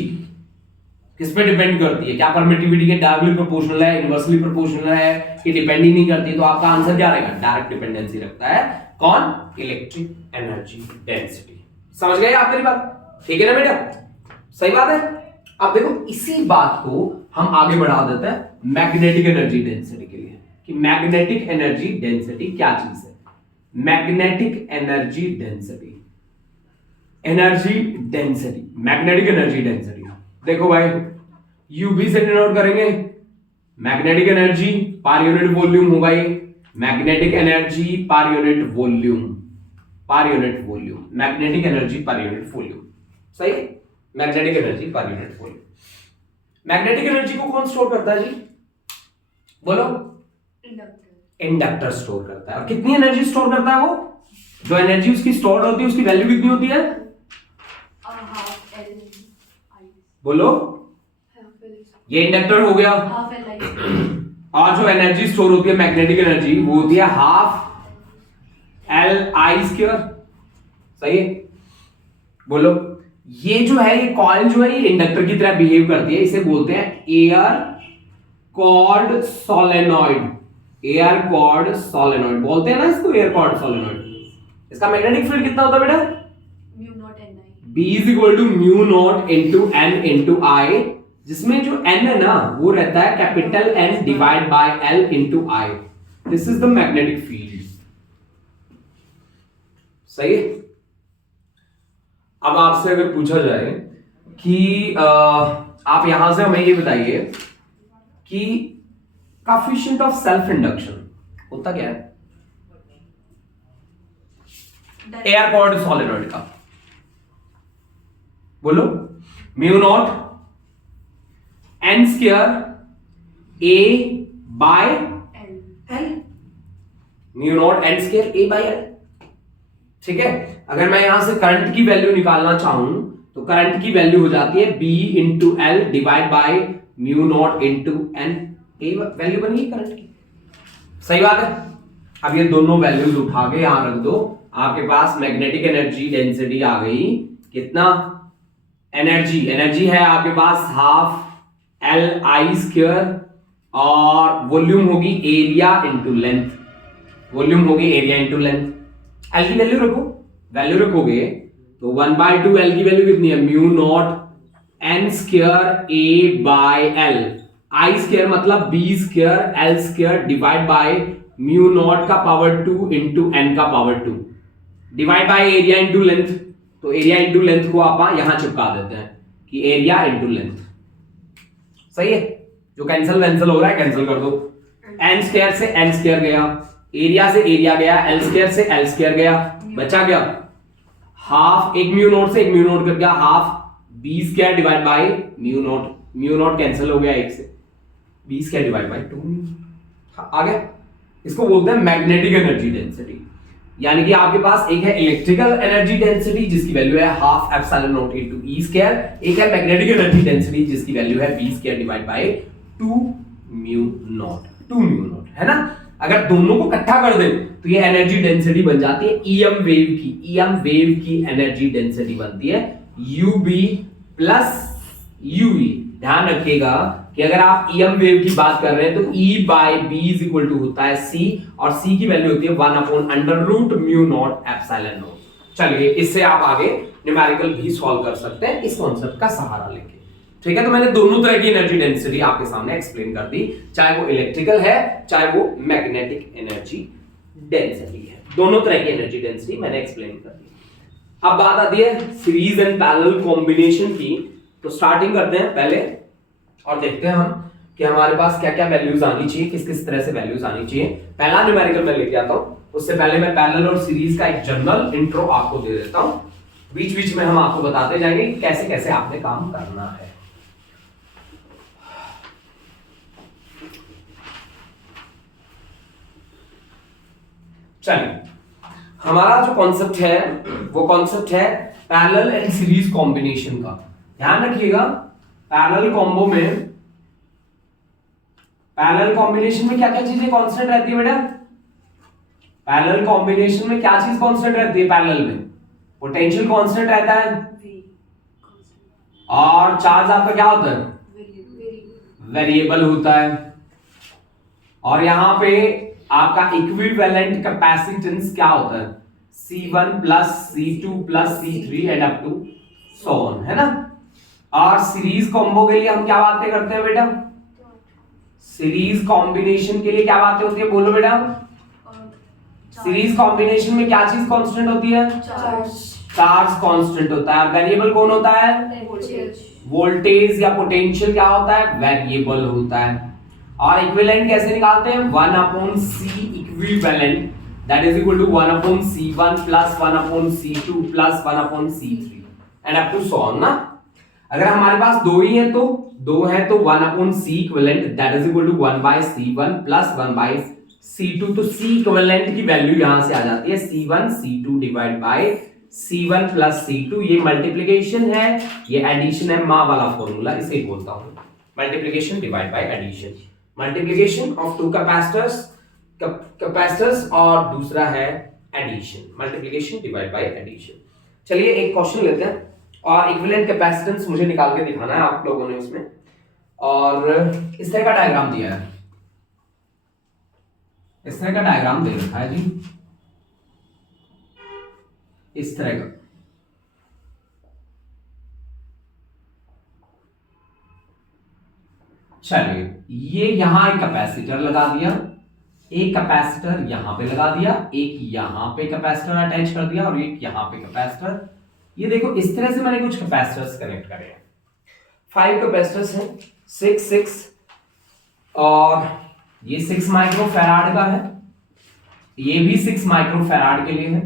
किस पे डिपेंड करती है, क्या परमिटिविटी के डायरेक्टली प्रोपोर्शनल है, इनवर्सली प्रोपोर्शनल है, कि डिपेंड ही नहीं करती, तो आपका आंसर क्या रहेगा? डायरेक्ट डिपेंडेंसी रखता है। कौन? Electric energy density. समझ गए आप मेरी बात? ठीक है ना बेटा? सही बात है। अब देखो इसी बात को हम आगे बढ़ा देते हैं मैग्नेटिक एनर्जी डेंसिटी के लिए, कि मैग्नेटिक एनर्जी डेंसिटी क्या चीज है। Magnetic energy density, energy density, magnetic energy density. देखो भाई यूबी से डिनोट करेंगे। Magnetic energy per unit volume होगा ये। Magnetic energy per unit volume, per unit volume, magnetic energy per unit volume. सही है? Magnetic energy per unit volume. Magnetic energy को कौन स्टोर करता है जी? बोलो। इंडक्टर स्टोर करता है। और कितनी एनर्जी स्टोर करता है वो? जो एनर्जी उसकी स्टोर होती है उसकी वैल्यू कितनी होती है? बोलो, ये इंडक्टर हो गया। हाफ एल आई और जो एनर्जी स्टोर होती है मैग्नेटिक एनर्जी वो होती है हाफ एल आई स्क्वायर। सही है, बोलो। ये जो है ये कॉइल जो है ये इंडक्टर की तरह बिहेव करती है, इसे बोलते हैं air cored solenoid. Air cored solenoid बोलते हैं ना इसको, एयर कॉर्ड सोलेनॉइड। इसका मैग्नेटिक फील्ड कितना होता है बेटा? Mu naught N I. B is equal to mu naught into N into I, जिसमें जो n है ना वो रहता है capital N divide by L into I. This is the magnetic field. सही है। अब आपसे अगर पूछा जाए कि आप यहां से हमें ये बताइए कि कोएफिशिएंट ऑफ सेल्फ इंडक्शन होता क्या है एयर कॉर्ड सोलेनॉइड का? बोलो, mu naught N square A by L. Mu naught N square A by L. ठीक है। अगर मैं यहां से करंट की वैल्यू निकालना चाहूं तो करंट की वैल्यू हो जाती है B into L divide by mu naught into N. ए वैल्यू बनी करंट की। सही बात है। अब ये दोनों वैल्यूज उठा के यहां रख दो, आपके पास मैग्नेटिक एनर्जी डेंसिटी आ गई। कितना एनर्जी है आपके पास हाफ एल आई स्क्वायर, और वॉल्यूम होगी एरिया इंटू लेंथ। वॉल्यूम होगी एरिया इंटू लेंथ। एल की वैल्यू रखो, वैल्यू रखोगे तो 1/2 एल की वैल्यू कितनी है? Mu naught N square A by L. I square मतलब B square L square divide by mu naught का पावर 2 इंटू एन का power 2 divide by area into length. तो एरिया इंटू लेंथ को आप यहां चिपका देते हैं कि एरिया इंटू लेंथ। सही है। जो कैंसिल हो रहा है कैंसिल कर दो। एन स्क्वायर से एन स्क्वायर गया, एरिया से एरिया गया, एल स्क्वायर से एल स्क्वायर गया, बचा गया हाफ। एक म्यू नॉट से एक म्यू नॉट कट गया, half B square divide by mu naught. Mu naught cancel हो गया एक से, बी स्क्वायर डिवाइड बाय 2 आ गया। इसको बोलते हैं मैग्नेटिक एनर्जी डेंसिटी। यानी कि आपके पास एक है इलेक्ट्रिकल एनर्जी डेंसिटी जिसकी वैल्यू है half epsilon naught into E square, एक है मैग्नेटिक एनर्जी डेंसिटी जिसकी वैल्यू है B square divide by 2 mu naught, है ना। अगर दोनों को इकट्ठा कर दे तो ये एनर्जी डेंसिटी बन जाती है ईएम वेव की एनर्जी डेंसिटी बनती है यूबी प्लस यूई। ध्यान रखिएगा कि अगर आप ईएम वेव की बात कर रहे हैं तो E by B is equal to होता है C, और C की वैल्यू होती है 1/√μ0 एप्सिलॉन नॉट। चलिए इससे आप आगे न्यूमेरिकल भी सॉल्व कर सकते हैं इस कॉन्सेप्ट का सहारा लेके। ठीक है। तो मैंने दोनों तरह की एनर्जी डेंसिटी आपके सामने एक्सप्लेन कर दी, चाहे वो इलेक्ट्रिकल है चाहे वो मैग्नेटिक एनर्जी डेंसिटी है। दोनों तरह की एनर्जी डेंसिटी मैंने एक्सप्लेन कर दी। अब बात आती है सीरीज एंड पैरेलल कॉम्बिनेशन की। तो स्टार्टिंग करते हैं पहले और देखते हैं हम कि हमारे पास क्या क्या वैल्यूज आनी चाहिए, किस किस तरह से वैल्यूज आनी चाहिए। पहला न्यूमेरिकल मैं लेके आता हूं, उससे पहले मैं पैरेलल और सीरीज का एक जनरल इंट्रो आपको दे देता हूं। बीच बीच में हम आपको बताते जाएंगे कि कैसे कैसे आपने काम करना है। चलिए, हमारा जो कॉन्सेप्ट है वो कॉन्सेप्ट है पैरेलल एंड सीरीज कॉम्बिनेशन का। ध्यान रखिएगा, पैरेलल कॉम्बिनेशन में क्या क्या चीजें कांस्टेंट रहती है बेटा? पैरेलल कॉम्बिनेशन में क्या चीज कांस्टेंट रहती है? पैरेलल में पोटेंशियल कांस्टेंट रहता है, और चार्ज आपका क्या होता है? वेरिएबल होता है। और यहां पे आपका इक्विवेलेंट कैपेसिटेंस क्या होता है? C1 plus C2 plus C3 and up to so on, है ना। और सीरीज कॉम्बो के लिए हम क्या बातें करते हैं बेटा? सीरीज कॉम्बिनेशन के लिए क्या बातें होती है? बोलो बेटा। सीरीज कॉम्बिनेशन में क्या चीज कांस्टेंट होती है? चार्ज कांस्टेंट होता है। वेरिएबल कौन होता है? वोल्टेज या पोटेंशियल क्या होता है? वेरिएबल होता है। और इक्विवेलेंट कैसे निकालते हैं? 1/c equivalent that is equal to 1/c1 plus 1/c2 plus 1/c3 and up to so on ना। अगर हमारे पास दो ही है तो 1/c equivalent that is equal to 1/c1 plus 1/c2। तो c इक्विवेलेंट की वैल्यू यहां से आ जाती है C1 C2 divide by C1 plus C2, ये मल्टीप्लीकेशन है, ये एडिशन है, माँ वाला फॉर्मूला इसे बोलता हूँ multiplication divide by addition. Multiplication of two capacitors और दूसरा है addition, multiplication divide by addition. चलिए एक क्वेश्चन लेते हैं और इक्विवेलेंट कैपेसिटेंस मुझे निकाल के दिखाना है आप लोगों ने उसमें, और इस तरह का डायग्राम दिया है, इस तरह का डायग्राम दे रखा है जी, इस तरह का। चलिए ये यहां एक कैपेसिटर लगा दिया, एक कैपेसिटर यहां पे लगा दिया, एक यहां पे कैपेसिटर अटैच कर दिया और एक यहां पे कैपेसिटर। ये देखो इस तरह से मैंने कुछ कैपेसिटर्स कनेक्ट करे हैं, 5 कैपेसिटर्स हैं, 6 और ये 6 माइक्रोफैराड का है, ये भी 6 माइक्रोफैराड के लिए है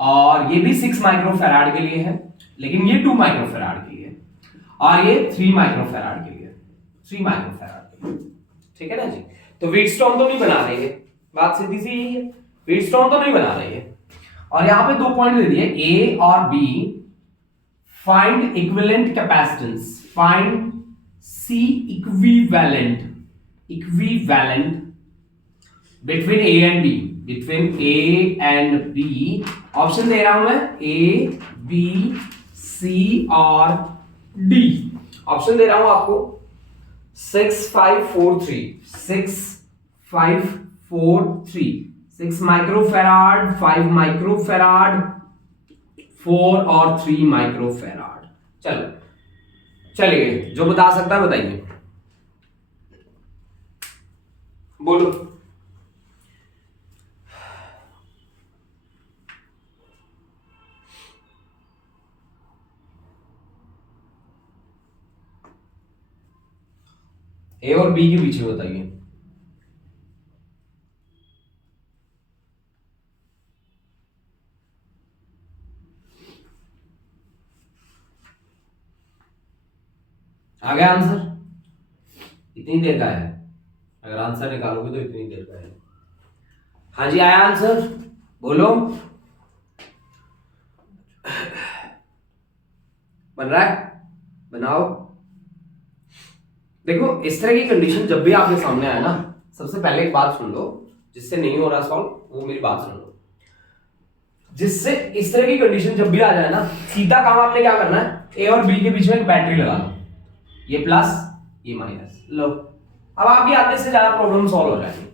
और ये भी 6 माइक्रोफैराड के लिए है, लेकिन ये 2 माइक्रोफैराड के लिए है और ये 3 माइक्रोफैराड के लिए, 3 माइक्रोफैराड के लिए। ठीक है ना जी। तो व्हीटस्टोन तो नहीं बना रही है, बात सीधी सी यही है, व्हीटस्टोन तो नहीं बना रही है। और यहां पे 2 पॉइंट दे दिए ए और B, find equivalent capacitance, find C equivalent between A and B, between A and B. Option दे रहा हूं मैं ए बी सी और डी। ऑप्शन दे रहा हूं आपको 6 5 4 3, 6 5 4 3, 6 माइक्रोफैराड, 5 माइक्रोफैराड, 4 और 3 माइक्रोफैराड। चलो चलिए जो बता सकता है बताइए, बोलो। ए और बी के पीछे बताइए। आ गया आंसर? इतनी देर का है, अगर आंसर निकालोगे तो इतनी देर का है। हाँ जी आया आंसर, बोलो। बन रहा है, बनाओ। देखो इस तरह की कंडीशन जब भी आपके सामने आए ना, सबसे पहले एक बात सुन लो, जिससे नहीं हो रहा सॉल्व वो मेरी बात सुन लो। जिससे इस तरह की कंडीशन जब भी आ जाए ना, सीधा काम आपने क्या करना है, ए और बी के बीच में एक बैटरी लगा लो, ये प्लस ये माइनस, लो अब आपकी आधे से ज्यादा प्रॉब्लम सॉल्व हो जाएगी,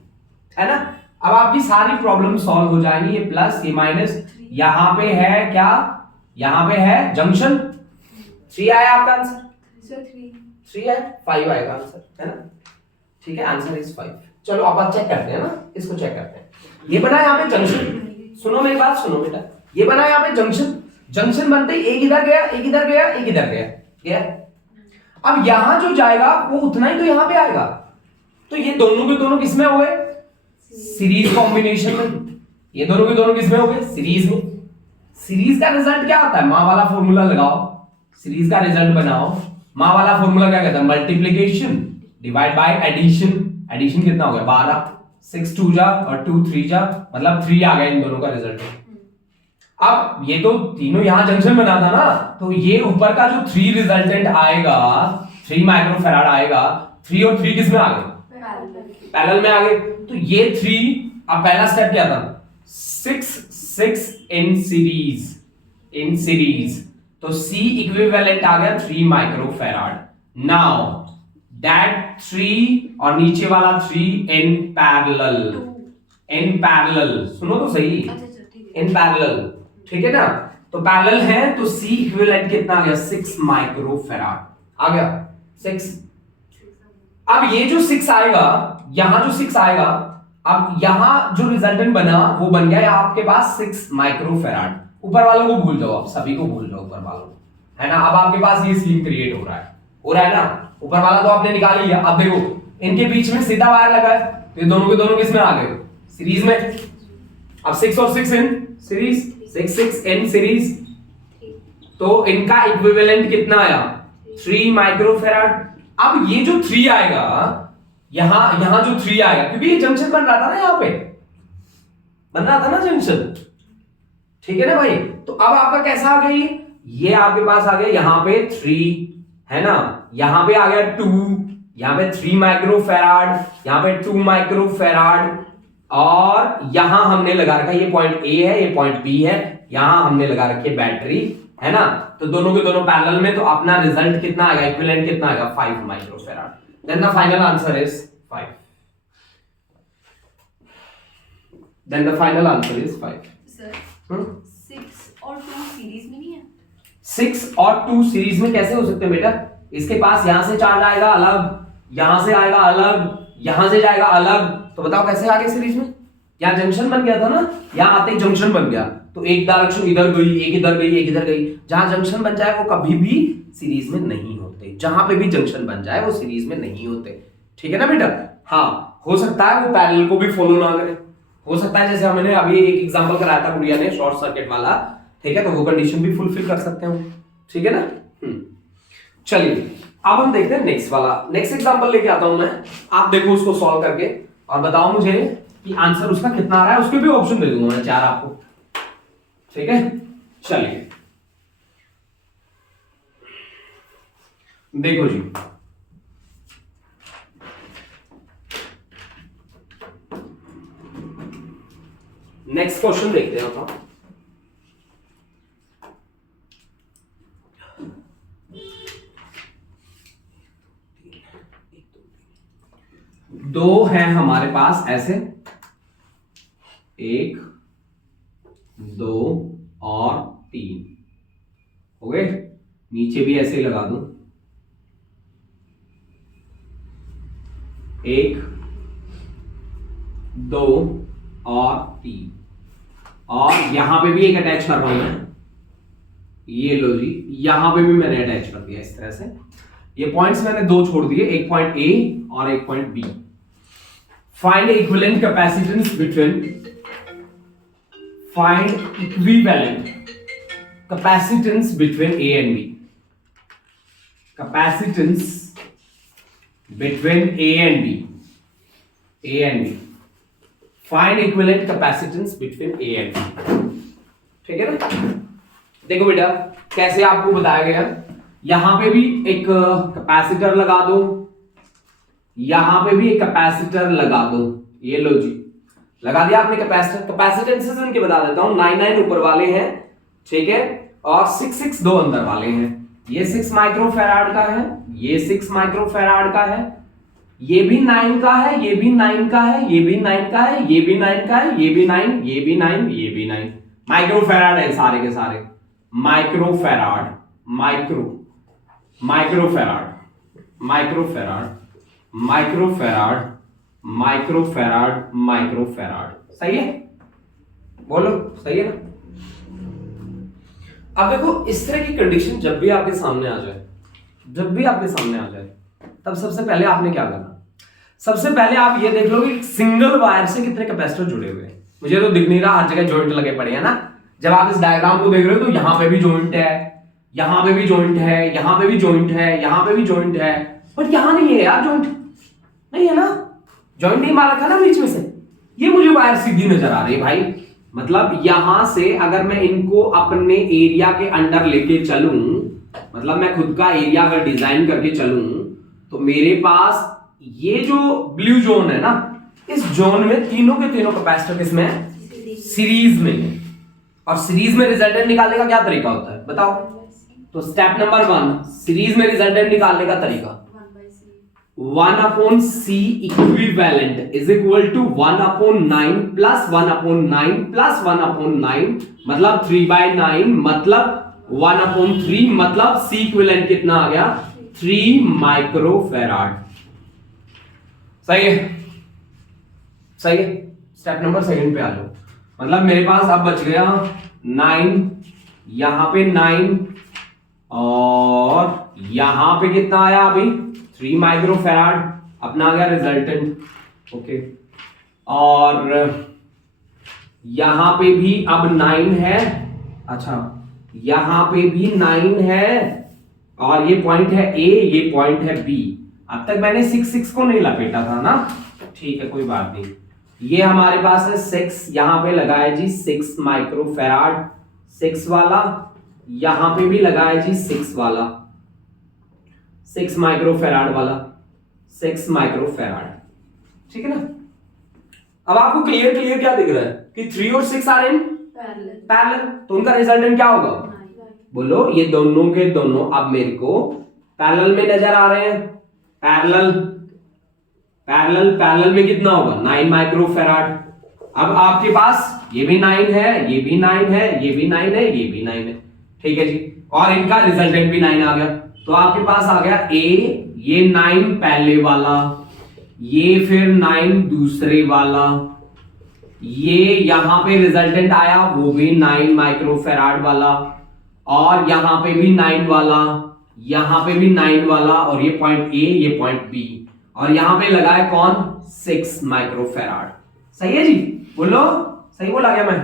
है ना। अब आपकी सारी प्रॉब्लम सॉल्व हो जाएगी, ये प्लस ये माइनस, यहां पे है क्या, यहां पे है जंक्शन। 3 आया आपका आंसर, 3 है, 5 आएगा आंसर, है ना। ठीक है, आंसर इज 5। चलो अब चेक करते हैं ना, इसको चेक करते हैं। ये बना यहाँ पे जंक्शन, सुनो मेरी बात सुनो बेटा, ये बना यहाँ पे जंक्शन, जंक्शन बनते ही एक इधर गया, एक इधर गया, एक इधर गया। अब यहां जो जाएगा वो उतना ही तो यहां पे आएगा, तो ये दोनों के दोनों किसमें हो गए, सीरीज कॉम्बिनेशन में। ये दोनों के दोनों किसमें हो गए, सीरीज में। सीरीज का रिजल्ट क्या आता है, माँ वाला फॉर्मूला लगाओ, सीरीज का रिजल्ट बनाओ। माँ वाला फॉर्मूला क्या कहता है, multiplication divide by addition. Addition कितना हो गया 12, 6 2 जा और 2 3 जा, मतलब 3 आ गया इन दोनों का रिजल्ट। अब ये तो तीनों यहां जंक्शन बना था ना, तो ये ऊपर का जो 3 रिजल्टेंट आएगा, 3 माइक्रोफैराड आएगा, 3 और 3 किसमें आ गए, पैरेलल में आ गए। तो ये 3, अब पहला स्टेप क्या था, 6 इन सीरीज, तो C इक्विवेलेंट आ गया 3 माइक्रोफैराड। नाउ दैट 3 और नीचे वाला 3 इन पैरेलल, सुनो तो सही, इन पैरेलल, ठीक है ना। तो पैरेलल है तो C इक्विवेलेंट कितना आ गया, 6 माइक्रोफैराड आ गया, 6। अब ये जो 6 आएगा, यहां जो 6 आएगा, अब यहां जो रिजल्टेंट बना वो बन गया आपके पास 6 माइक्रोफैराड। ऊपर वालों को भूल जाओ, आप सभी को भूल जाओ ऊपर वालों, है ना। अब आपके पास ये सीन क्रिएट हो रहा है ना। ऊपर वाला तो आपने निकाल लिया, अब देखो इनके बीच में सीधा वायर लगा है, तो ये दोनों के दोनों किसमें आ गए, सीरीज में। अब 6 और 6 इन सीरीज, 6 इन सीरीज, तो इनका इक्विवेलेंट कितना आया, 3 माइक्रोफैराड। अब ये जो 3 आएगा, यहां जो 3 आएगा, क्योंकि ये जंक्शन बन रहा था ना, यहां पे बन रहा था ना जंक्शन, ठीक है ना भाई। तो अब आपका कैसा आ गया ये आपके पास आ गया यहाँ पे 3 है ना, यहाँ पे आ गया 2, यहाँ पे 3 माइक्रोफैराड, यहाँ पे 2 माइक्रोफैराड, और यहां हमने लगा रखा ये पॉइंट ए है, ये पॉइंट बी है, यहां हमने लगा रखी है बैटरी, है ना। तो दोनों के दोनों पैरेलल में, तो अपना रिजल्ट कितना आएगा, इक्विवेलेंट कितना आएगा 5 microfarad. Then the final answer is 5। Then the final answer is 5। Sir 6 और 2 सीरीज में नहीं है? 6 और 2 सीरीज में कैसे हो सकते हैं बेटा? इसके पास यहां से चार्ज आएगा अलग, यहां से आएगा अलग, यहां से जाएगा अलग, तो बताओ कैसे आगे सीरीज में? यहां जंक्शन बन गया था ना, यहां आते ही जंक्शन बन गया, तो एक डायरेक्शन इधर गई, एक इधर गई, एक इधर गई। जहां जंक्शन बन जाए वो कभी भी सीरीज में नहीं होते, जहां पे भी जंक्शन बन जाए वो सीरीज में नहीं होते, ठीक है ना बेटा। हाँ, हो सकता है वो पैरेलल को भी फॉलो ना करे, हो सकता है जैसे हमने अभी एक एग्जांपल कराया था गुड़िया ने शॉर्ट सर्किट वाला, ठीक है, तो वो कंडीशन भी फुलफिल कर सकते हैं, ठीक है ना। चलिए अब हम देखते हैं नेक्स्ट वाला, नेक्स्ट एग्जांपल लेके आता हूं मैं, आप देखो उसको सॉल्व करके और बताओ मुझे कि आंसर उसका कितना आ रहा है। उसके भी ऑप्शन दे दूंगा मैं 4 आपको, ठीक है। चलिए देखो जी, नेक्स्ट क्वेश्चन देखते हैं हम। दो हैं हमारे पास ऐसे, 1 2 और 3 हो गए, नीचे भी ऐसे ही लगा दूं, 1 2 और 3, और यहां पे भी एक अटैच कर रहा हूं मैं, ये लो जी, यहां पे भी मैंने अटैच कर दिया इस तरह से। ये पॉइंट्स मैंने 2 छोड़ दिए, एक पॉइंट ए और एक point B. Find equivalent capacitance between, find equivalent capacitance between A and B. Capacitance between A and B. A and B. Find equivalent capacitance between A and B. ठीक है ना। देखो बेटा कैसे आपको बताया गया, यहां पे भी एक कैपेसिटर लगा दो, यहां पे भी एक कैपेसिटर लगा दो, ये लो जी, लगा दिया आपने कैपेसिटर। कैपेसिटेंसेस इनके बता देता हूं, 9 ऊपर वाले हैं, ठीक है, और 6 दो अंदर वाले हैं। ये 6 माइक्रोफैराड का है, ये 6 माइक्रोफैराड का है, ये भी 9 का है, ये भी 9 का है, ये भी 9 का है, ये भी 9 का है, ये भी 9, ये भी 9, ये भी 9 माइक्रोफैराड है सारे के सारे। Microfarad, microfarad, microfarad, microfarad, microfarad, microfarad, सही है? बोलो सही है ना। अब देखो इस तरह की कंडीशन जब भी आपके सामने आ जाए, जब भी आपके सामने आ जाए, तब सबसे पहले आपने क्या करना, सबसे पहले आप ये देख लो कि सिंगल वायर से कितने कैपेसिटर जुड़े हुए हैं। मुझे तो दिख नहीं रहा, हर जगह जॉइंट लगे पड़े हैं ना। जब आप इस डायग्राम को देख रहे हो तो यहां पे भी जॉइंट है, यहां पे भी जॉइंट है, यहां पे भी जॉइंट है, यहां पे भी जॉइंट है, बट यहां नहीं है यार जॉइंट, नहीं है ना, जॉइंट नहीं मारा था ना बीच में से। ये मुझे वायर सीधी नजर आ रही है भाई, मतलब यहां से अगर मैं इनको अपने एरिया के अंडर लेके चलूं, मतलब मैं खुद का एरिया अगर डिजाइन करके चलूं, तो मेरे पास ये जो ब्लू जोन है ना, इस जोन में तीनों के तीनों कैपेसिटर किसमें है, सीरीज में है। और सीरीज में रिजल्टेंट निकालने का क्या तरीका होता है बताओ? तो स्टेप नंबर 1, सीरीज में रिजल्टेंट निकालने का तरीका 1/c equivalent is equal to 1/9 plus 1/9 plus 1/9, मतलब 3/9, मतलब 1/3, मतलब c इक्विवेलेंट कितना आ गया 3 माइक्रोफैराड। सही है, सही है। स्टेप नंबर 2 पे आ जाओ, मतलब मेरे पास अब बच गया 9, यहां पे 9, और यहां पे कितना आया अभी 3 माइक्रोफैराड, अपना आ गया रिजल्टेंट, ओके। और यहां पे भी अब 9 है, अच्छा यहां पे भी 9 है, और ये पॉइंट है ए, ये पॉइंट है बी। अब तक मैंने 6 को नहीं लपेटा था ना, ठीक है कोई बात नहीं। ये हमारे पास है 6, यहां पे लगा है जी 6 माइक्रोफैराड, 6 वाला, यहां पे भी लगा है जी 6 वाला, 6 माइक्रोफैराड वाला, 6 माइक्रोफैराड, ठीक है ना। अब आपको क्लियर क्लियर क्या दिख रहा है कि 3 और 6 आर इन पैरेलल, तो उनका रिजल्टेंट क्या होगा? बोलो, ये दोनों के दोनों अब मेरे को पैरेलल में नजर आ रहे हैं। पैरेलल पैरेलल पैरेलल में कितना होगा? 9 माइक्रोफैराड। अब आपके पास ये भी 9 है, ये भी 9 है, ये भी 9 है, ये भी 9 है, ठीक है जी, और इनका रिजल्टेंट भी 9 आ गया। तो आपके पास आ गया ए, ये 9 पहले वाला, ये फिर 9 दूसरे वाला, ये यहां पे रिजल्टेंट आया वो भी 9 माइक्रोफैराड वाला, और यहां पे भी 9 वाला, यहां पे भी 9 वाला, और ये पॉइंट ए, ये पॉइंट बी, और यहां पे लगा है कौन? 6 माइक्रोफैराड। सही है जी? बोलो, सही बोला क्या मैं?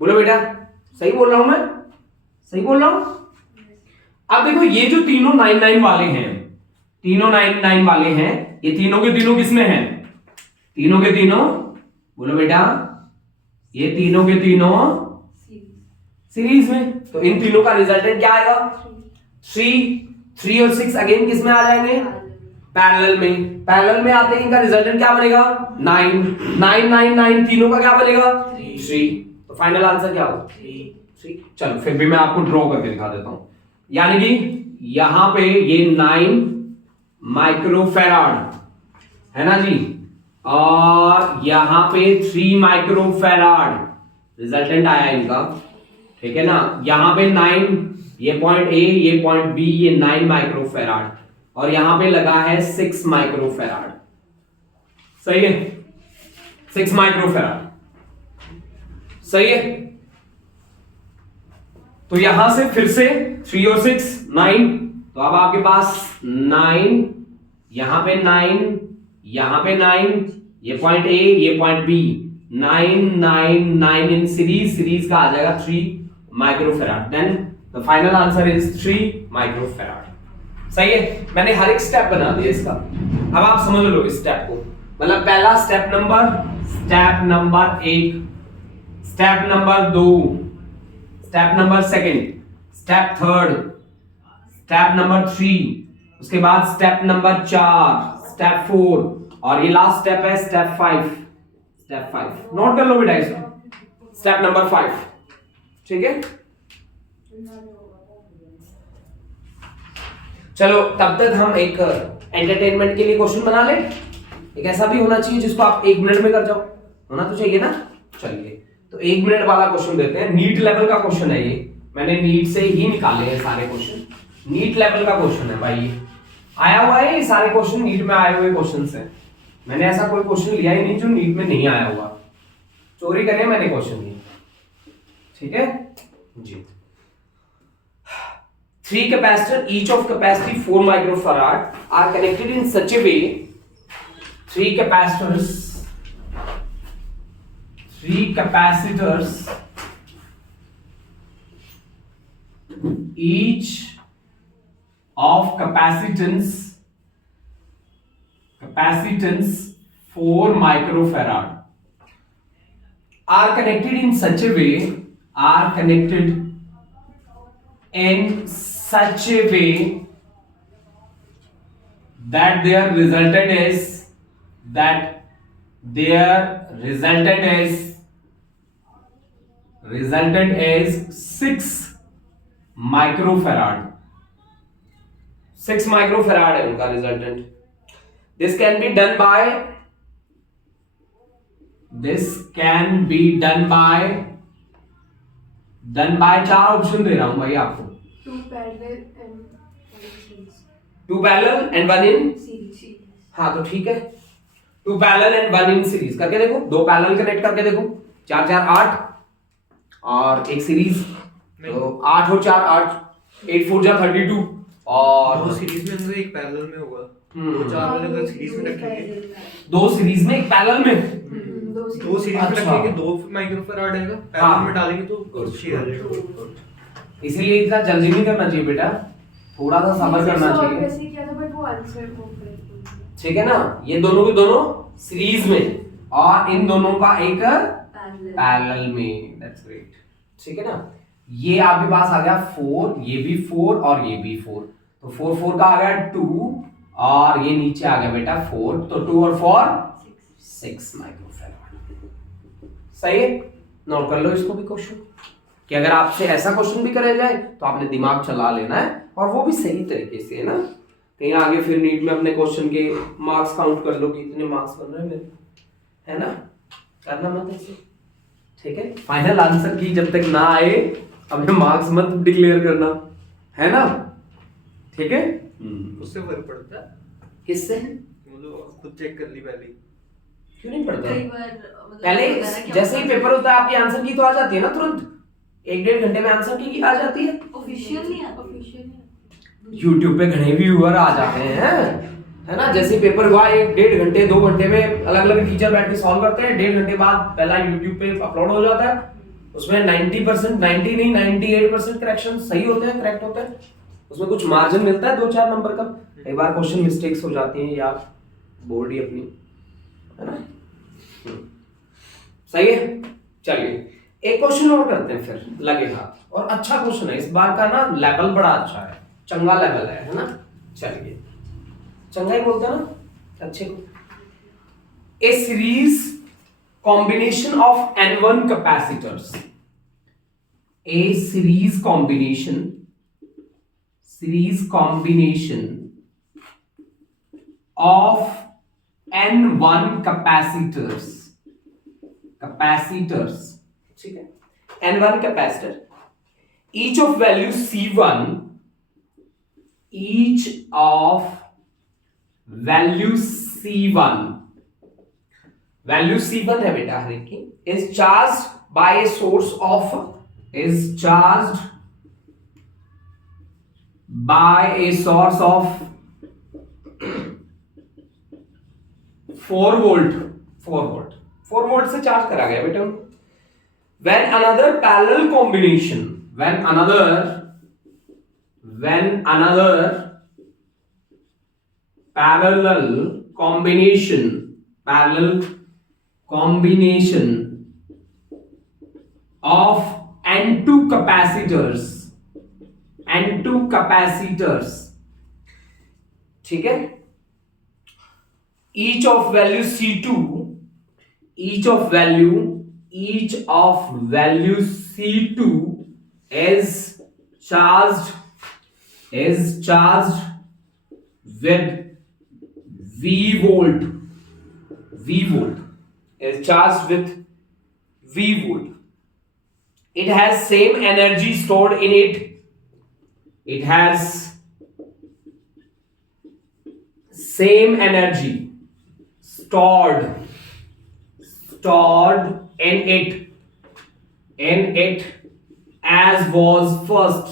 बोलो बेटा, सही बोल रहा हूं मैं? सही बोल रहा हूं? अब देखो, ये जो तीनों 9 वाले हैं, तीनों 9 वाले हैं, ये तीनों के तीनों किसमें हैं? तीनों के तीनों, बोलो बेटा, ये तीनों के तीनों सीरीज में, तो इन तीनों का रिजल्टेंट क्या आएगा? 3 और 6 अगेन किस में आ जाएंगे? पैरेलल में। पैरेलल में आते ही इनका रिजल्टेंट क्या बनेगा? 9 तीनों का क्या बनेगा? 3। तो फाइनल आंसर क्या होगा? 3। चलो फिर भी मैं आपको ड्रॉ करके दिखा देता हूं। यानी कि यहां पे ये 9 माइक्रोफैराड है ना जी, और यहां पे 3 माइक्रोफैराड रिजल्टेंट आया इनका, ठीक है ना। यहां पे 9, ये पॉइंट ए, ये पॉइंट बी, ये 9 माइक्रोफैराड, और यहां पे लगा है 6 माइक्रोफैराड। सही है? 6 माइक्रोफैराड, सही है। तो यहां से फिर से 3 और 6 9, तो अब आपके पास 9, यहां पे 9, यहां पे 9, ये पॉइंट ए, ये पॉइंट बी, 9 इन सीरीज का आ जाएगा 3 microfarad. Then the final answer is 3 microfarad. सही है? मैंने हर एक स्टेप बना दिया इसका। अब आप समझ लो इस स्टेप को, मतलब पहला step number 1, step number 2, step number 2, step 3, step number 3, उसके बाद स्टेप नंबर 4, स्टेप 4, और ये लास्ट स्टेप है स्टेप 5। नोट कर लो बेटा इसको, स्टेप नंबर 5, ठीक है। चलो तब तक हम एक एंटरटेनमेंट के लिए क्वेश्चन बना ले। एक ऐसा भी होना चाहिए जिसको आप 1 मिनट में कर जाओ, होना तो चाहिए ना। चलिए तो 1 मिनट वाला क्वेश्चन देते हैं। नीट लेवल का क्वेश्चन है ये, मैंने नीट से ही निकाले हैं सारे क्वेश्चन। नीट लेवल का क्वेश्चन है भाई, ये आया हुआ है, ये सारे क्वेश्चन नीट में आए हुए क्वेश्चन हैं। मैंने ऐसा कोई क्वेश्चन लिया ही नहीं जो नीट में नहीं आया हुआ, चोरी करे मैंने क्वेश्चन लिए, ठीक है जी। 3 capacitor, each of capacity 4 microfarad, are connected in such a way. 3 capacitors, each of capacitance 4 microfarad, are connected in such a way, that their resultant is 6 microfarad. 6 microfarad है उनका resultant. This can be done by 4 option दे रहा हूं भाई आपको। 2 parallel and 1 in series. हाँ तो ठीक है, 2 पैरेलल एंड 1 इन सीरीज करके देखो, 2 पैरेलल कनेक्ट करके देखो, 4 4 8 और एक सीरीज, तो 8 और 4 8, 8 4 जा 32, और 2 सीरीज में अंदर एक पैरेलल में होगा, 2 4 वाले अगर सीरीज में रखेंगे, 2 सीरीज में एक पैरेलल में, 2 सीरीज में रखेंगे 2 माइक्रोफैराड आएगा, पैरेलल में डालेंगे तो 6 आ जाएगा। इसीलिए इतना जल्दी नहीं करना चाहिए बेटा, थोड़ा सा सब्र करना चाहिए, वैसे किया था बट वो आंसर हो गया, ठीक है ना। ये दोनों के दोनों सीरीज में और इन दोनों का एक पैरेलल में, दैट्स ग्रेट। ठीक है ना। ये आपके पास आ गया 4, ये भी 4 और ये भी 4, तो 4 4 का आ गया 2 और ये नीचे आ गया बेटा 4, तो 2 और 4 6 माइक्रोफैराड। सही है, नोट कर लो इसको भी क्वेश्चन, कि अगर आपसे ऐसा क्वेश्चन भी करे जाए तो आपने दिमाग चला लेना है, और वो भी सही तरीके से, है ना। कहीं आगे फिर नीट में अपने क्वेश्चन के मार्क्स काउंट कर लो कि इतने मार्क्स बन रहे हैं मेरे, है ना, करना मत ऐसे, ठीक है। फाइनल आंसर की जब तक ना आए अपने मार्क्स मत डिक्लेयर करना, है ना, ठीक है। उससे फर्क पड़ता है, किससे, मतलब खुद चेक कर ली पहले, क्यों नहीं पड़ता, कई बार मतलब पहले होता है ना कि जैसे ही पेपर होता है आपकी आंसर की तो आ जाती है ना तुरंत, 1-1.5 घंटे में आंसर की आ जाती है। ऑफिशियल नहीं आता, ऑफिशियल नहीं आता। यूट्यूब पे घने व्यूअर आ जाते हैं, है ना। जैसे पेपर हुआ 1-1.5 घंटे 2 घंटे में अलग अलग टीचर बैठ के सॉल्व करते हैं, 1.5 घंटे बाद पहला यूट्यूब पे अपलोड हो जाता है, उसमें 90% 90 नहीं 98% करेक्शन सही होते हैं, करेक्ट होते हैं, उसमें कुछ मार्जिन मिलता है 2-4 नंबर का। कई बार क्वेश्चन मिस्टेक्स हो जाती हैं या बोर्ड ही अपनी, है ना। सही है, चलिए एक क्वेश्चन और करते हैं फिर, लगे हाथ, और अच्छा क्वेश्चन है इस बार का ना, लेवल बड़ा अच्छा है, चंगा लेवल है ना। चलिए चंगा ही बोलते हैं ना अच्छे को। A series combination of N1 capacitors, a series combination of N1 capacitors, ठीक है, N1 capacitor, each of value C1, each of value C1, value C1 है बेटा हर एक की, is charged by a source of, is charged by a source of 4 volt, 4 volt से charge करा गया बेटा। when another parallel combination, when another parallel combination of N2 capacitors, ठीक है, each of value C2, each of value C2 is charged with V volt, is charged with V volt. It has same energy stored in it. It has same energy stored in it as was first.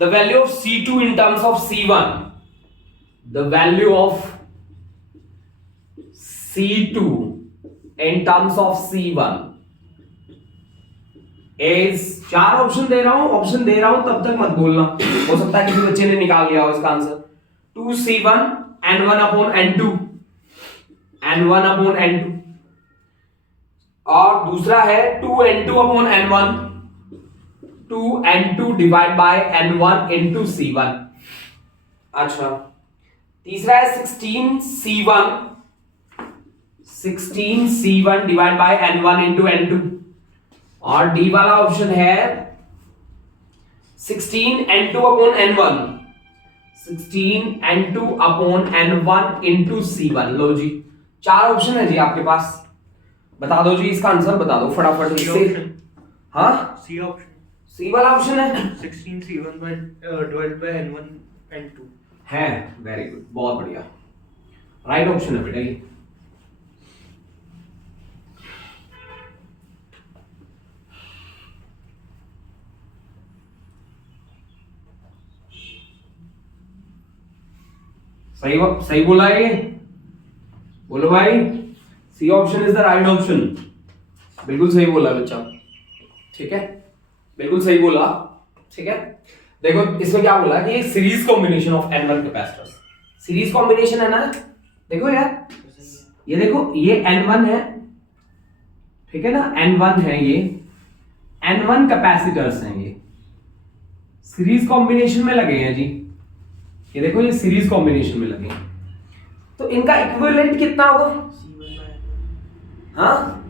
The value of C2 in terms of C1, the value of C2 in terms of C1 is, 4 option दे रहा हूं तब तक मत बोलना, हो सकता है किसी बच्चे ने निकाल लिया हो इसका answer. 2C1 N1 upon N2, और दूसरा है 2N2 upon N1, 2N2 divide by N1 into C1। अच्छा, तीसरा है 16C1 divide by N1 into N2, और डी वाला ऑप्शन है 16N2 upon N1, 16N2 upon N1 into C1। लो जी, 4 ऑप्शन है जी आपके पास, बता दो जी इसका आंसर, बता दो फटाफट इससे। हाँ, सी ऑप्शन, सी वाला ऑप्शन है 16C1 divided by N1 N2 है, वेरी गुड, बहुत बढ़िया, राइट ऑप्शन है बेटा ये। सही बोला है ये, बोलो भाई, C option is the right option, बिल्कुल सही बोला बच्चा, ठीक है, बिल्कुल सही बोला, ठीक है। देखो इसमें क्या बोला कि series combination of N1 capacitors, series combination है ना, देखो यार, ये देखो ये N1 है, ठीक है ना, N1 है, ये N1 कैपेसिटर्स हैं, ये सीरीज कॉम्बिनेशन में लगे हैं जी। ये देखो ये सीरीज कॉम्बिनेशन में लगे हैं, तो इनका इक्विवेलेंट कितना होगा? हाँ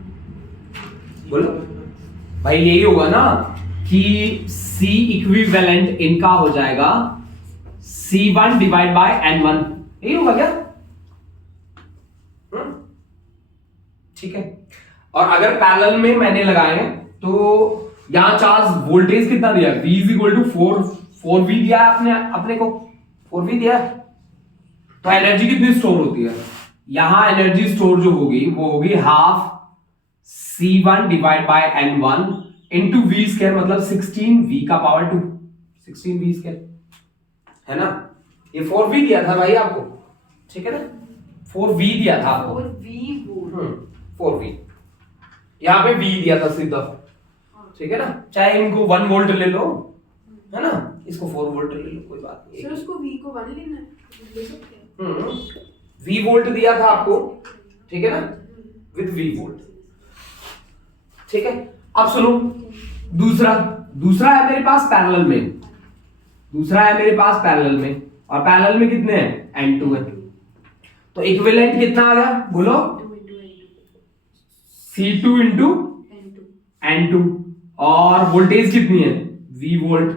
बोलो भाई, यही होगा ना कि C इक्विवेलेंट इनका हो जाएगा C1 डिवाइड बाय N1, यही होगा क्या? ठीक है। और अगर पैरेलल में मैंने लगाए तो यहां चार्ज वोल्टेज कितना दिया? V is equal to 4V दिया है अपने को 4V दिया है, तो एनर्जी कितनी स्टोर होती है? यहां एनर्जी स्टोर जो होगी वो होगी half C1 divide by N1 into V square, मतलब 16V का पावर 2, 16V स्क्वायर, है ना। ये 4V दिया था भाई आपको, ठीक है ना, 4V दिया था आपको, 4V, यहाँ पे V दिया था सीधा, ठीक है ना। चाहे इनको 1 वोल्ट ले लो, है ना, इसको 4 वोल्ट ले लो, कोई बात नहीं। सर उसको V को 1 लेना है, ले सकते हैं। V वोल्ट दिया था आपको, ठीक है ना, विद V वोल्ट, ठीक है। अब सुनो, दूसरा है मेरे पास पैरेलल में, और पैरेलल में कितने हैं? N2 है, तो इक्विवेलेंट कितना आ गया बोलो? C2 इंटू N2, और वोल्टेज कितनी है? V वोल्ट,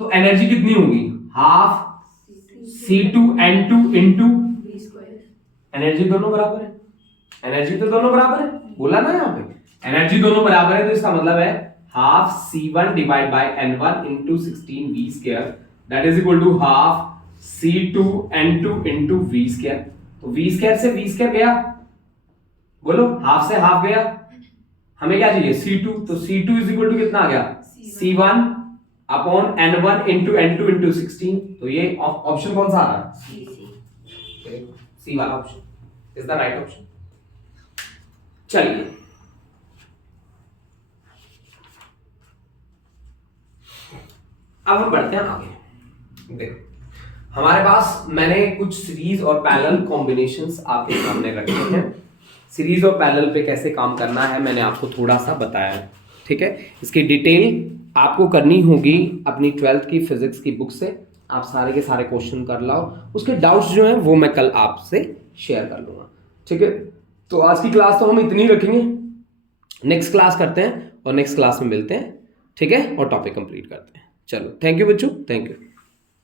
तो एनर्जी कितनी होगी? Half C2 N2 into V square. Energy दोनों बराबर है, एनर्जी तो दोनों बराबर है, बोला ना यहाँ पे एनर्जी दोनों बराबर है, तो इसका मतलब है half C1 divide by N1 into 16V square, that is equal to half C2 N2 into V square. तो V स्क्वायर से V स्क्वायर गया, बोलो, हाफ से हाफ गया, हमें क्या चाहिए? C2, तो C2 इज इक्वल टू कितना आ गया? C1 upon N1 into N2 into 16, तो ये ऑप्शन कौन सा आ रहा है? सी वाला option is the right option. चलिए अब हम बढ़ते हैं आगे। देखो हमारे पास मैंने कुछ सीरीज और पैरेलल कॉम्बिनेशंस आपके सामने रखे हैं। सीरीज और पैरेलल पे कैसे काम करना है मैंने आपको थोड़ा सा बताया है, ठीक है। इसकी डिटेल आपको करनी होगी अपनी 12th की फिजिक्स की बुक से, आप सारे के सारे क्वेश्चन कर लाओ, उसके डाउट्स जो हैं वो मैं कल आपसे शेयर कर लूँगा, ठीक है। तो आज की क्लास तो हम इतनी रखेंगे, नेक्स्ट क्लास करते हैं और नेक्स्ट क्लास में मिलते हैं, ठीक है, और टॉपिक कंप्लीट करते हैं। चलो थैंक यू बच्चों, थैंक यू।